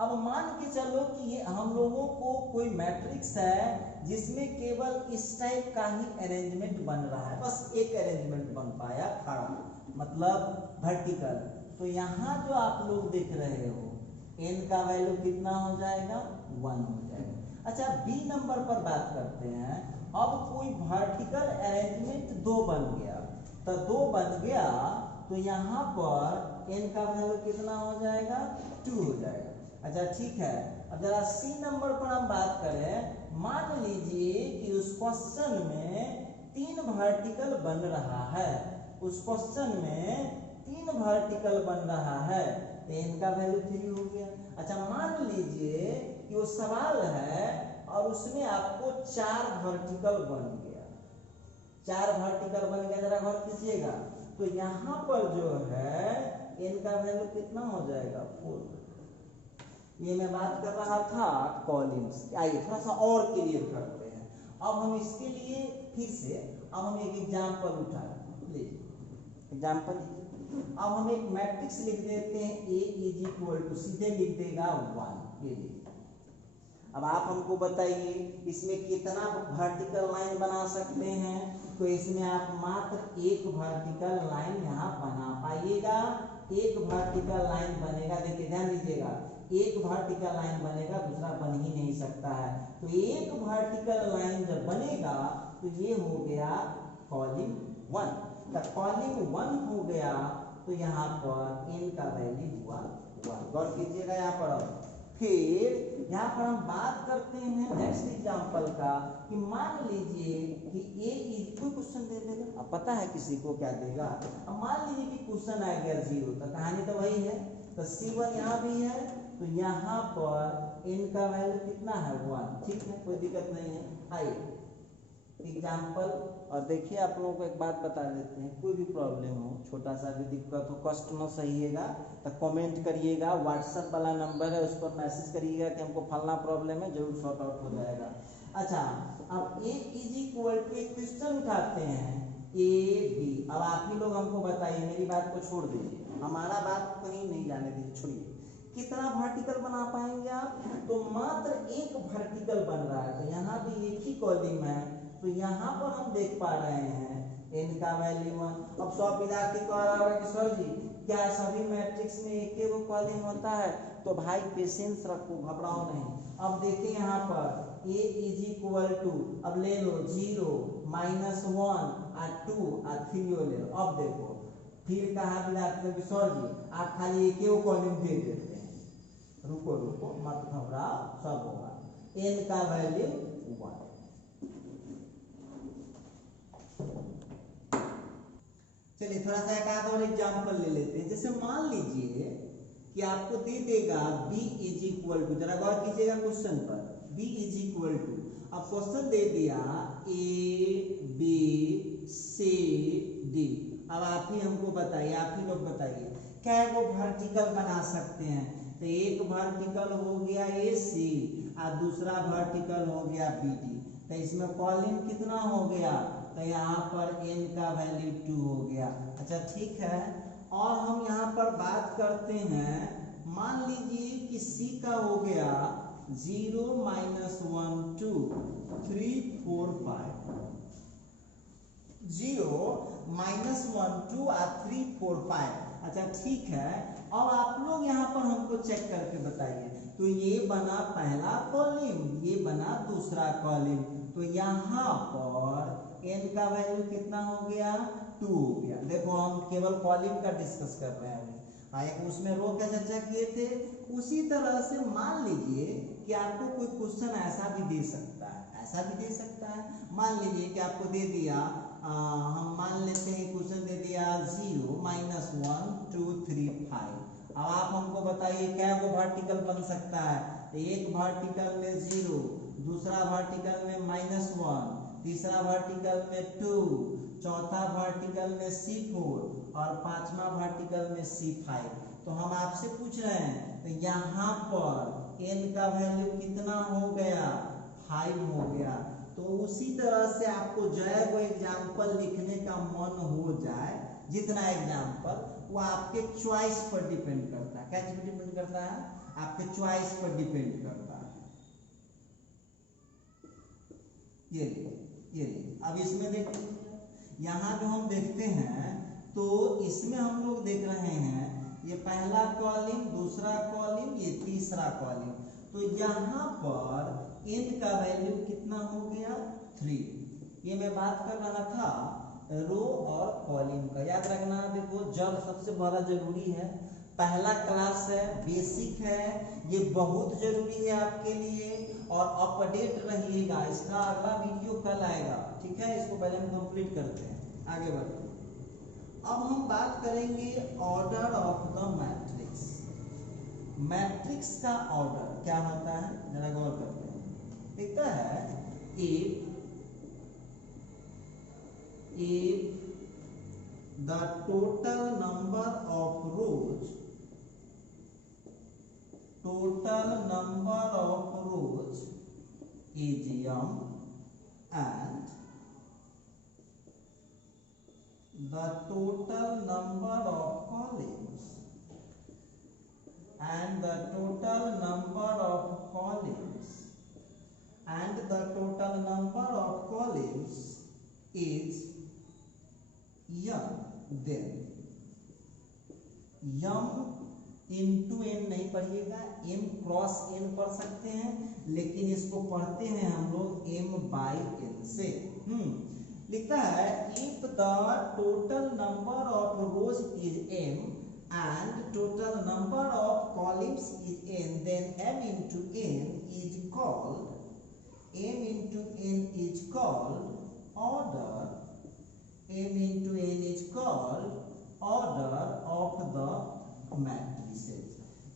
अब मान के चलो कि ये हम लोगों को कोई मैट्रिक्स है जिसमें केवल इस टाइप का ही अरेंजमेंट बन रहा है, बस एक अरेंजमेंट बन पाया खड़ा, मतलब वर्टिकल। तो यहाँ जो आप लोग देख रहे हो n का वैल्यू कितना हो जाएगा, 1 हो जाएगा। अच्छा, बी नंबर पर बात करते हैं। अब कोई वर्टिकल अरेंजमेंट 2 बन गया, तो 2 बन गया तो यहाँ पर n का वैल्यू कितना हो जाएगा, 2 हो जाएगा। अच्छा ठीक है, अब जरा सी नंबर पर हम बात करें। मान लीजिए कि उस क्वेश्चन में 3 वर्टिकल बन रहा है, उस क्वेश्चन में 3 वर्टिकल बन रहा है, तो n का वैल्यू 3 हो गया। अच्छा मान लीजिए कि वो सवाल है और उसमें आपको 4 वर्टिकल बन गया, 4 वर्टिकल बन गया, जरा गौर कीजिएगा। तो यहाँ पर जो है n का वैल्यू कितना हो जाएगा, 4। ये मैं बात कर रहा था कॉलिंग्स। आइए थोड़ा सा और क्लियर करते हैं। अब हम इसके लिए फिर से अब हम एक एग्जाम्पल उठाएं, लीजिए एग्जाम्पल। अब हम एक मैट्रिक्स लिख देते हैं, A इज इक्वल टू, सीधे लिख देगा 1। ये लीजिए। अब आप हमको बताइए इसमें कितना वर्टिकल लाइन बना सकते हैं। तो इसमें आप मात्र एक वर्टिकल लाइन यहाँ बना पाइएगा, एक वर्टिकल लाइन बनेगा। देखिए ध्यान दीजिएगा, एक वर्टिकल लाइन बनेगा, दूसरा बन ही नहीं सकता है। तो एक वर्टिकल लाइन जब बनेगा तो ये हो गया कॉलिंग 1। तो कॉलिंग 1 हो गया तो यहाँ पर n का वैल्यू हुआ 1। गौर कीजिएगा यहाँ पर। फिर यहाँ पर हम बात करते हैं नेक्स्ट एग्जांपल का कि मान लीजिए कि a इज, कोई क्वेश्चन दे देगा, अब पता है किसी को क्या देगा। अब मान लीजिए कि क्वेश्चन आ गया 0, तो कहानी तो वही है। तो C1 यहाँ भी है, तो यहाँ पर n का वैल्यू कितना है, 1। ठीक है, कोई दिक्कत नहीं है। आइए एग्जाम्पल, और देखिए आप लोगों को एक बात बता देते हैं, कोई भी प्रॉब्लम हो, छोटा सा भी दिक्कत हो, कष्ट न सहिएगा तो कमेंट करिएगा। व्हाट्सएप वाला नंबर है, उस पर मैसेज करिएगा कि हमको फलना प्रॉब्लम है, जरूर सॉर्ट आउट हो जाएगा। अच्छा, अब a इज इक्वल टू एक क्वेश्चन उठाते हैं a b। अब आप ही लोग हमको बताइए, मेरी बात को छोड़ दीजिए, हमारा बात कहीं नहीं जाने दीजिए, छोड़िए। कितना वर्टिकल बना पाएंगे आप, तो मात्र एक वर्टिकल बन रहा है, तो यहाँ भी एक ही कॉलम है। तो यहाँ पर हम देख पा रहे हैं n का वैल्यू 1। अब सब विद्यार्थी कह रहा है कि सर जी क्या सभी मैट्रिक्स में एक ही वो कॉलम होता है, तो भाई पेशेंस रखो, घबराओ नहीं। अब देखिए यहाँ पर a इज इक्वल टू, अब ले लो 0, -1 और 2 और 3 ले लो। अब देखो फिर कहा विद्यार्थी कि सर जी आप खाली एक ही कॉलम दे देते हैं। रुको रुको, मत घबराओ, सब होगा। n का वैल्यू 1। चलिए थोड़ा सा एक आध और एग्जाम्पल ले लेते हैं। जैसे मान लीजिए कि आपको दे देगा b इज इक्वल टू, जरा गौर कीजिएगा क्वेश्चन पर, b इज इक्वल टू, अब क्वेश्चन दे दिया a b c d। अब आप ही हमको बताइए, आप ही लोग बताइए क्या वो वर्टिकल बना सकते हैं। तो एक वर्टिकल हो गया AC और दूसरा वर्टिकल हो गया BD। तो इसमें कॉलम कितना हो गया, तो यहाँ पर n का वैल्यू 2 हो गया। अच्छा ठीक है, और हम यहाँ पर बात करते हैं, मान लीजिए कि C का हो गया 0 -1 2 3 4 5, 0 -1 2 और 3 4 5। अच्छा ठीक है, अब आप लोग यहाँ पर हमको चेक करके बताइए। तो ये बना पहला कॉलम, ये बना दूसरा कॉलम, तो यहाँ पर n का वैल्यू कितना हो गया, 2 हो गया। देखो हम केवल कॉलम का डिस्कस कर रहे हैं, एक उसमें रो का चर्चा किए थे। उसी तरह से मान लीजिए कि आपको कोई क्वेश्चन ऐसा भी दे सकता है, ऐसा भी दे सकता है। मान लीजिए कि आपको दे दिया, हम मान लेते हैं क्वेश्चन दे दिया 0 -1 2 3 5। अब आप हमको बताइए क्या वो वर्टिकल बन सकता है। तो एक वर्टिकल में 0, दूसरा वर्टिकल में -1, तीसरा वर्टिकल में 2, चौथा वर्टिकल में C4 और पांचवा वर्टिकल में C5। तो हम आपसे पूछ रहे हैं, तो यहाँ पर n का वैल्यू कितना हो गया, 5 हो गया। तो उसी तरह से आपको जय को एग्जाम्पल लिखने का मन हो जाए, जितना एग्जाम्पल, वो आपके चॉइस पर डिपेंड करता है। क्या चीज पर डिपेंड करता है? आपके चॉइस पर डिपेंड करता है। ये अब इसमें देखते हैं, यहाँ जो हम देखते हैं तो इसमें हम लोग देख रहे हैं ये पहला कॉलम, दूसरा कॉलम, ये तीसरा कॉलम। तो यहाँ पर n का वैल्यू कितना हो गया? 3। ये मैं बात कर रहा था रो और कॉलम का, याद रखना। देखो जब सबसे बड़ा जरूरी है, पहला क्लास है, बेसिक है, ये बहुत जरूरी है आपके लिए, और अपडेट रहिएगा। इसका अगला वीडियो कल आएगा, ठीक है? इसको पहले हम कंप्लीट करते हैं, आगे बढ़ते हैं। अब हम बात करेंगे order of the matrix. Matrix का ऑर्डर क्या होता है, जरा गौर करते हैं। लिखता है if the total number of rows is m and the total number of columns is m, then m into n नहीं पढ़िएगा, m क्रॉस n पढ़ सकते हैं, लेकिन इसको पढ़ते हैं हम लोग m by n से। लिखता है if the total number of rows is m and total number of columns is n, then m into n is called order. m into n is called order of the matrices.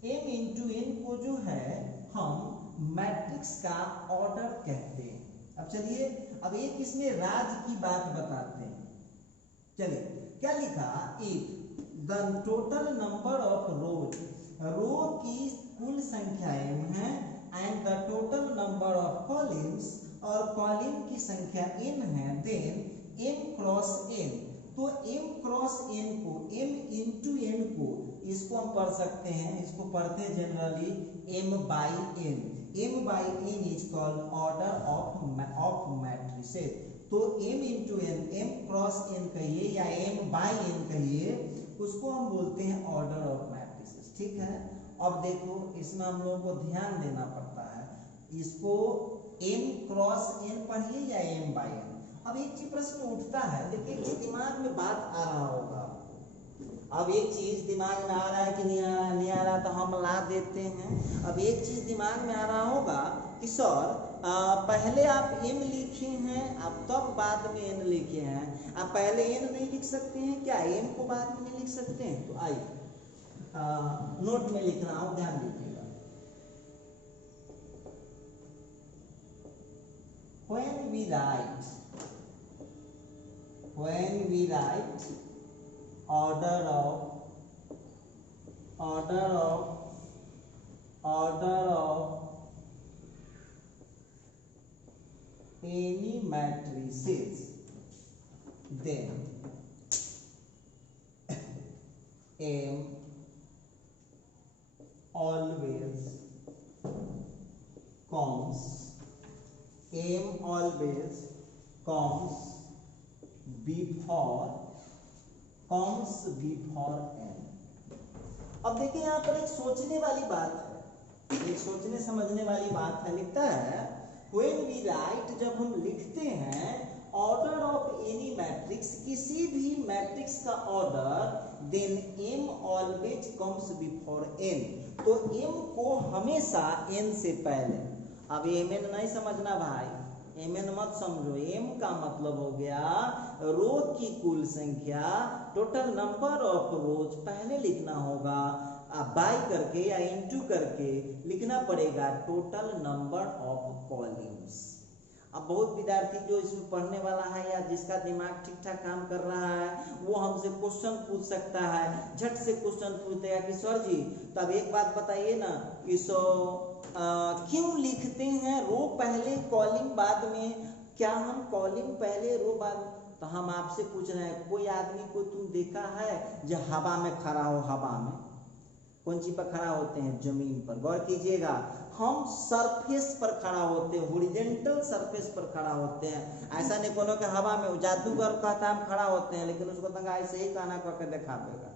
m into n को जो है हम मैट्रिक्स का ऑर्डर कहते हैं। अब चलिए, अब एक इसमें राज की बात बताते हैं। चलिए क्या लिखा, if the total number of rows, row की कुल संख्या m है, and the total number of columns, और कॉलम की संख्या n है, देन m क्रॉस n। तो m क्रॉस n को, m इंटू n को, इसको हम पढ़ सकते हैं, इसको पढ़ते हैं generally m by n। m by n is called order of matrices. तो m into n, m cross n कहिए या m by n कहिए, उसको हम बोलते हैं ऑर्डर ऑफ मैट्रिसेस, ठीक है? अब देखो इसमें हम लोगों को ध्यान देना पड़ता है, इसको m क्रॉस n पढ़िए या m by n। अब एक चीज प्रश्न उठता है, देखिए एक चीज दिमाग में बात आ रहा होगा। अब एक चीज दिमाग में आ रहा है कि नहीं आ रहा, तो हम ला देते हैं। अब एक चीज दिमाग में आ रहा होगा कि सर पहले आप m लिखे हैं, आप तब बाद में n लिखे हैं, आप पहले n नहीं लिख सकते हैं क्या? m को बाद में नहीं लिख सकते हैं? तो आइए नोट में लिख रहा हूं, ध्यान दीजिएगा। When we write order of any matrices, then m always comes before n। अब देखिए यहाँ पर एक सोचने वाली बात है, एक सोचने समझने वाली बात है। लिखता है when we write, जब हम लिखते हैं ऑर्डर ऑफ एनी मैट्रिक्स, किसी भी मैट्रिक्स का order, then m always comes before n। तो m को हमेशा n से पहले। अब mn नहीं समझना भाई, mn मत समझो, m का मतलब हो गया रो की कुल संख्या, टोटल नंबर ऑफ रोज पहले लिखना होगा, बाय करके या इनटू करके लिखना पड़ेगा टोटल नंबर ऑफ कॉलम्स। अब बहुत विद्यार्थी जो इसमें पढ़ने वाला है या जिसका दिमाग ठीक ठाक काम कर रहा है, वो हमसे क्वेश्चन पूछ सकता है, झट से क्वेश्चन पूछ देगा कि सर जी तब एक बात बताइए ना कि क्यों लिखते हैं रो पहले कॉलम बाद में, क्या हम कॉलिंग पहले रो बाद, तो हम आपसे पूछ रहे हैं कोई आदमी को तुम देखा है जो हवा में खड़ा हो, हवा में कौन चीज पर खड़ा होते हैं, जमीन पर। गौर कीजिएगा, हम सरफेस पर खड़ा होते हैं, हॉरिजॉन्टल सरफेस पर खड़ा होते हैं। ऐसा नहीं कोनो के हवा में, जादूगर कहता है हम खड़ा होते हैं, लेकिन उसको तंगा ऐसे ही कहना करके दिखा देगा।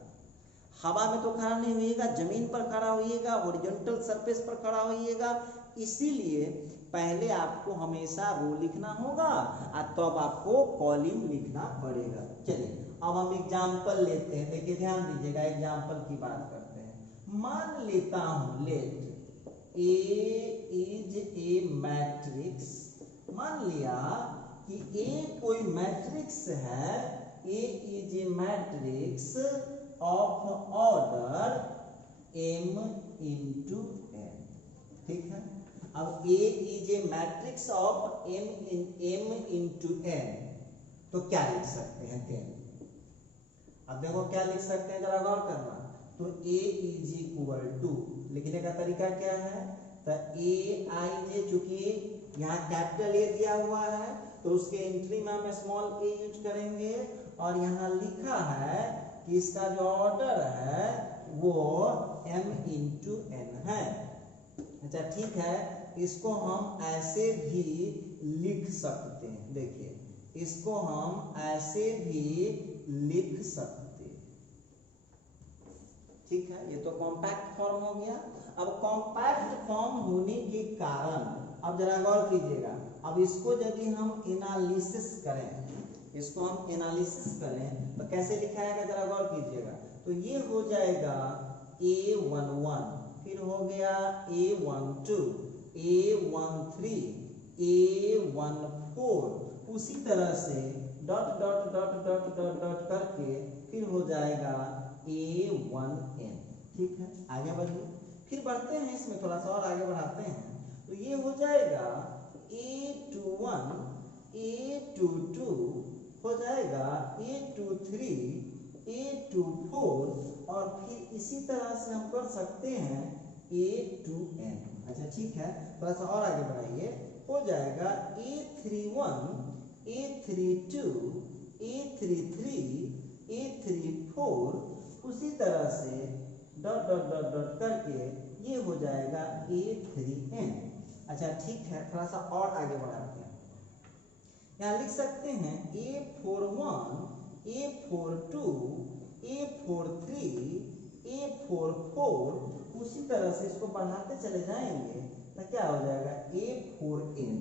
हवा में तो खड़ा नहीं होइएगा, जमीन पर खड़ा होइएगा, हॉरिजॉन्टल सरफेस पर खड़ा होइएगा। इसीलिए पहले आपको हमेशा रो लिखना होगा और तब आपको कॉलिंग लिखना पड़ेगा। चलिए अब हम एग्जाम्पल लेते हैं, देखिए ध्यान दीजिएगा, एग्जाम्पल की बात करते हैं। मान लेता हूं let A is a matrix, मान लिया कि ए कोई मैट्रिक्स है, A is a matrix of order m into n, ठीक है। अब A is a matrix of m into n, तो क्या लिख सकते हैं 10। अब देखो क्या लिख सकते हैं, जरा गौर करना। तो A इज इक्वल टू, लिखने का तरीका क्या है, तो A I J, चूंकि यहाँ कैपिटल A दिया हुआ है तो उसके एंट्री में हम स्मॉल a यूज करेंगे, और यहाँ लिखा है कि इसका जो ऑर्डर है वो m इंटू n है। अच्छा ठीक है, इसको हम ऐसे भी लिख सकते हैं, देखिए इसको हम ऐसे भी लिख सकते हैं, ठीक है। ये तो कॉम्पैक्ट फॉर्म हो गया। अब कॉम्पैक्ट फॉर्म होने के कारण, अब जरा गौर कीजिएगा, अब इसको यदि हम एनालिसिस करें, इसको हम एनालिसिस करें तो कैसे लिखा जाएगा, जरा गौर कीजिएगा। तो ये हो जाएगा A11, फिर हो गया A12, A13, A14, उसी तरह से dot dot dot dot dot dot करके फिर हो जाएगा A1n, ठीक है। आगे बढ़िए, फिर बढ़ते हैं इसमें, थोड़ा सा और आगे बढ़ाते हैं। तो ये हो जाएगा A21, A22, हो जाएगा A23, A24, और फिर इसी तरह से हम कर सकते हैं A2n। अच्छा ठीक है, थोड़ा सा और आगे बढ़ाइए, हो जाएगा A31, A32, A33, A34, उसी तरह से डॉट डॉट डॉट डॉट करके ये हो जाएगा A3n। अच्छा ठीक है, थोड़ा सा और आगे बढ़ाते हैं। यहाँ लिख सकते हैं A41, A42, A43, A44, उसी तरह से इसको बढ़ाते चले जाएंगे तो क्या हो जाएगा A4n।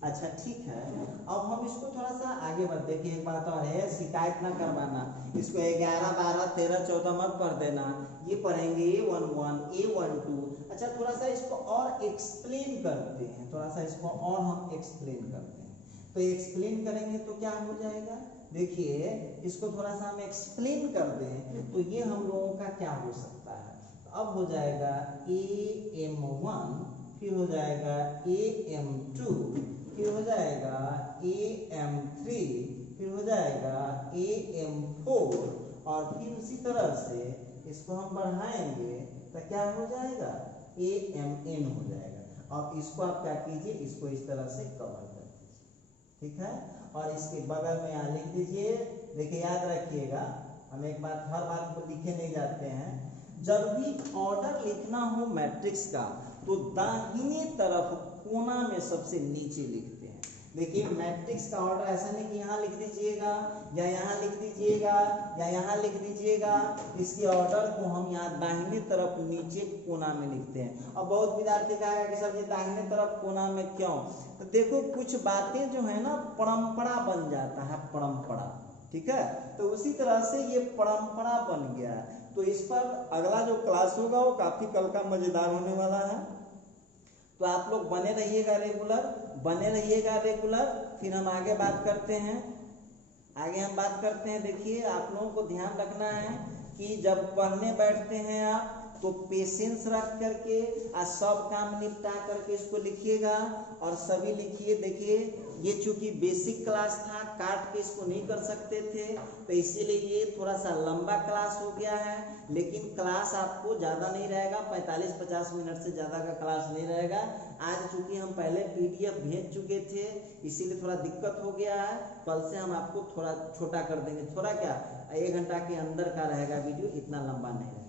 अच्छा ठीक है, अब हम इसको थोड़ा सा आगे बढ़ते हैं कि एक बात और है, शिकायत ना करवाना, इसको 11, 12, 13, 14 मत पढ़ देना, ये पढ़ेंगे A11, A12। अच्छा थोड़ा सा इसको और एक्सप्लेन करते हैं, थोड़ा सा इसको और हम एक्सप्लेन करते हैं। तो एक्सप्लेन करेंगे तो क्या हो जाएगा, देखिए इसको थोड़ा सा हम एक्सप्लेन कर दें तो ये हम लोगों का क्या हो सकता है। तो अब हो जाएगा AM1, फिर हो जाएगा AM2, फिर हो जाएगा AM3, फिर हो जाएगा AM4, और फिर उसी तरह से इसको हम बढ़ाएंगे तो क्या हो जाएगा AMN हो जाएगा। अब इसको आप क्या कीजिए, इसको इस तरह से कवर कर दीजिए, ठीक है। और इसके बगल में यहाँ लिख दीजिए, देखिए याद रखिएगा, हम एक बात, हर बात को लिखे नहीं जाते हैं, जब भी ऑर्डर लिखना हो मैट्रिक्स का तो दाहिने तरफ कोना में सबसे नीचे लिखते हैं। देखिए मैट्रिक्स का ऑर्डर ऐसा नहीं कि यहाँ लिख दीजिएगा या यहाँ लिख दीजिएगा या यहाँ लिख दीजिएगा, इसके ऑर्डर को हम यहाँ दाहिने तरफ नीचे कोना में लिखते हैं। और बहुत विद्यार्थी कहेगा कि सर जी दाहिने तरफ कोना में क्यों, तो देखो कुछ बातें जो है ना परंपरा बन जाता है, परंपरा, ठीक है। तो उसी तरह से ये परंपरा बन गया है। तो इस पर अगला जो क्लास होगा वो काफी कल का मजेदार होने वाला है, तो आप लोग बने रहिएगा रेगुलर, बने रहिएगा रेगुलर। फिर हम आगे बात करते हैं, आगे हम बात करते हैं। देखिए आप लोगों को ध्यान रखना है कि जब पढ़ने बैठते हैं आप तो पेशेंस रख करके सब काम निपटा करके इसको लिखिएगा और सभी लिखिए। देखिए ये चूंकि बेसिक क्लास था, काट के इसको नहीं कर सकते थे, तो इसीलिए ये थोड़ा सा लंबा क्लास हो गया है। लेकिन क्लास आपको ज़्यादा नहीं रहेगा, 45-50 मिनट से ज़्यादा का क्लास नहीं रहेगा। आज चूंकि हम पहले PDF भेज चुके थे, इसीलिए थोड़ा दिक्कत हो गया है। कल से हम आपको थोड़ा छोटा कर देंगे, थोड़ा क्या 1 घंटा के अंदर का रहेगा वीडियो, इतना लंबा नहीं रहेगा।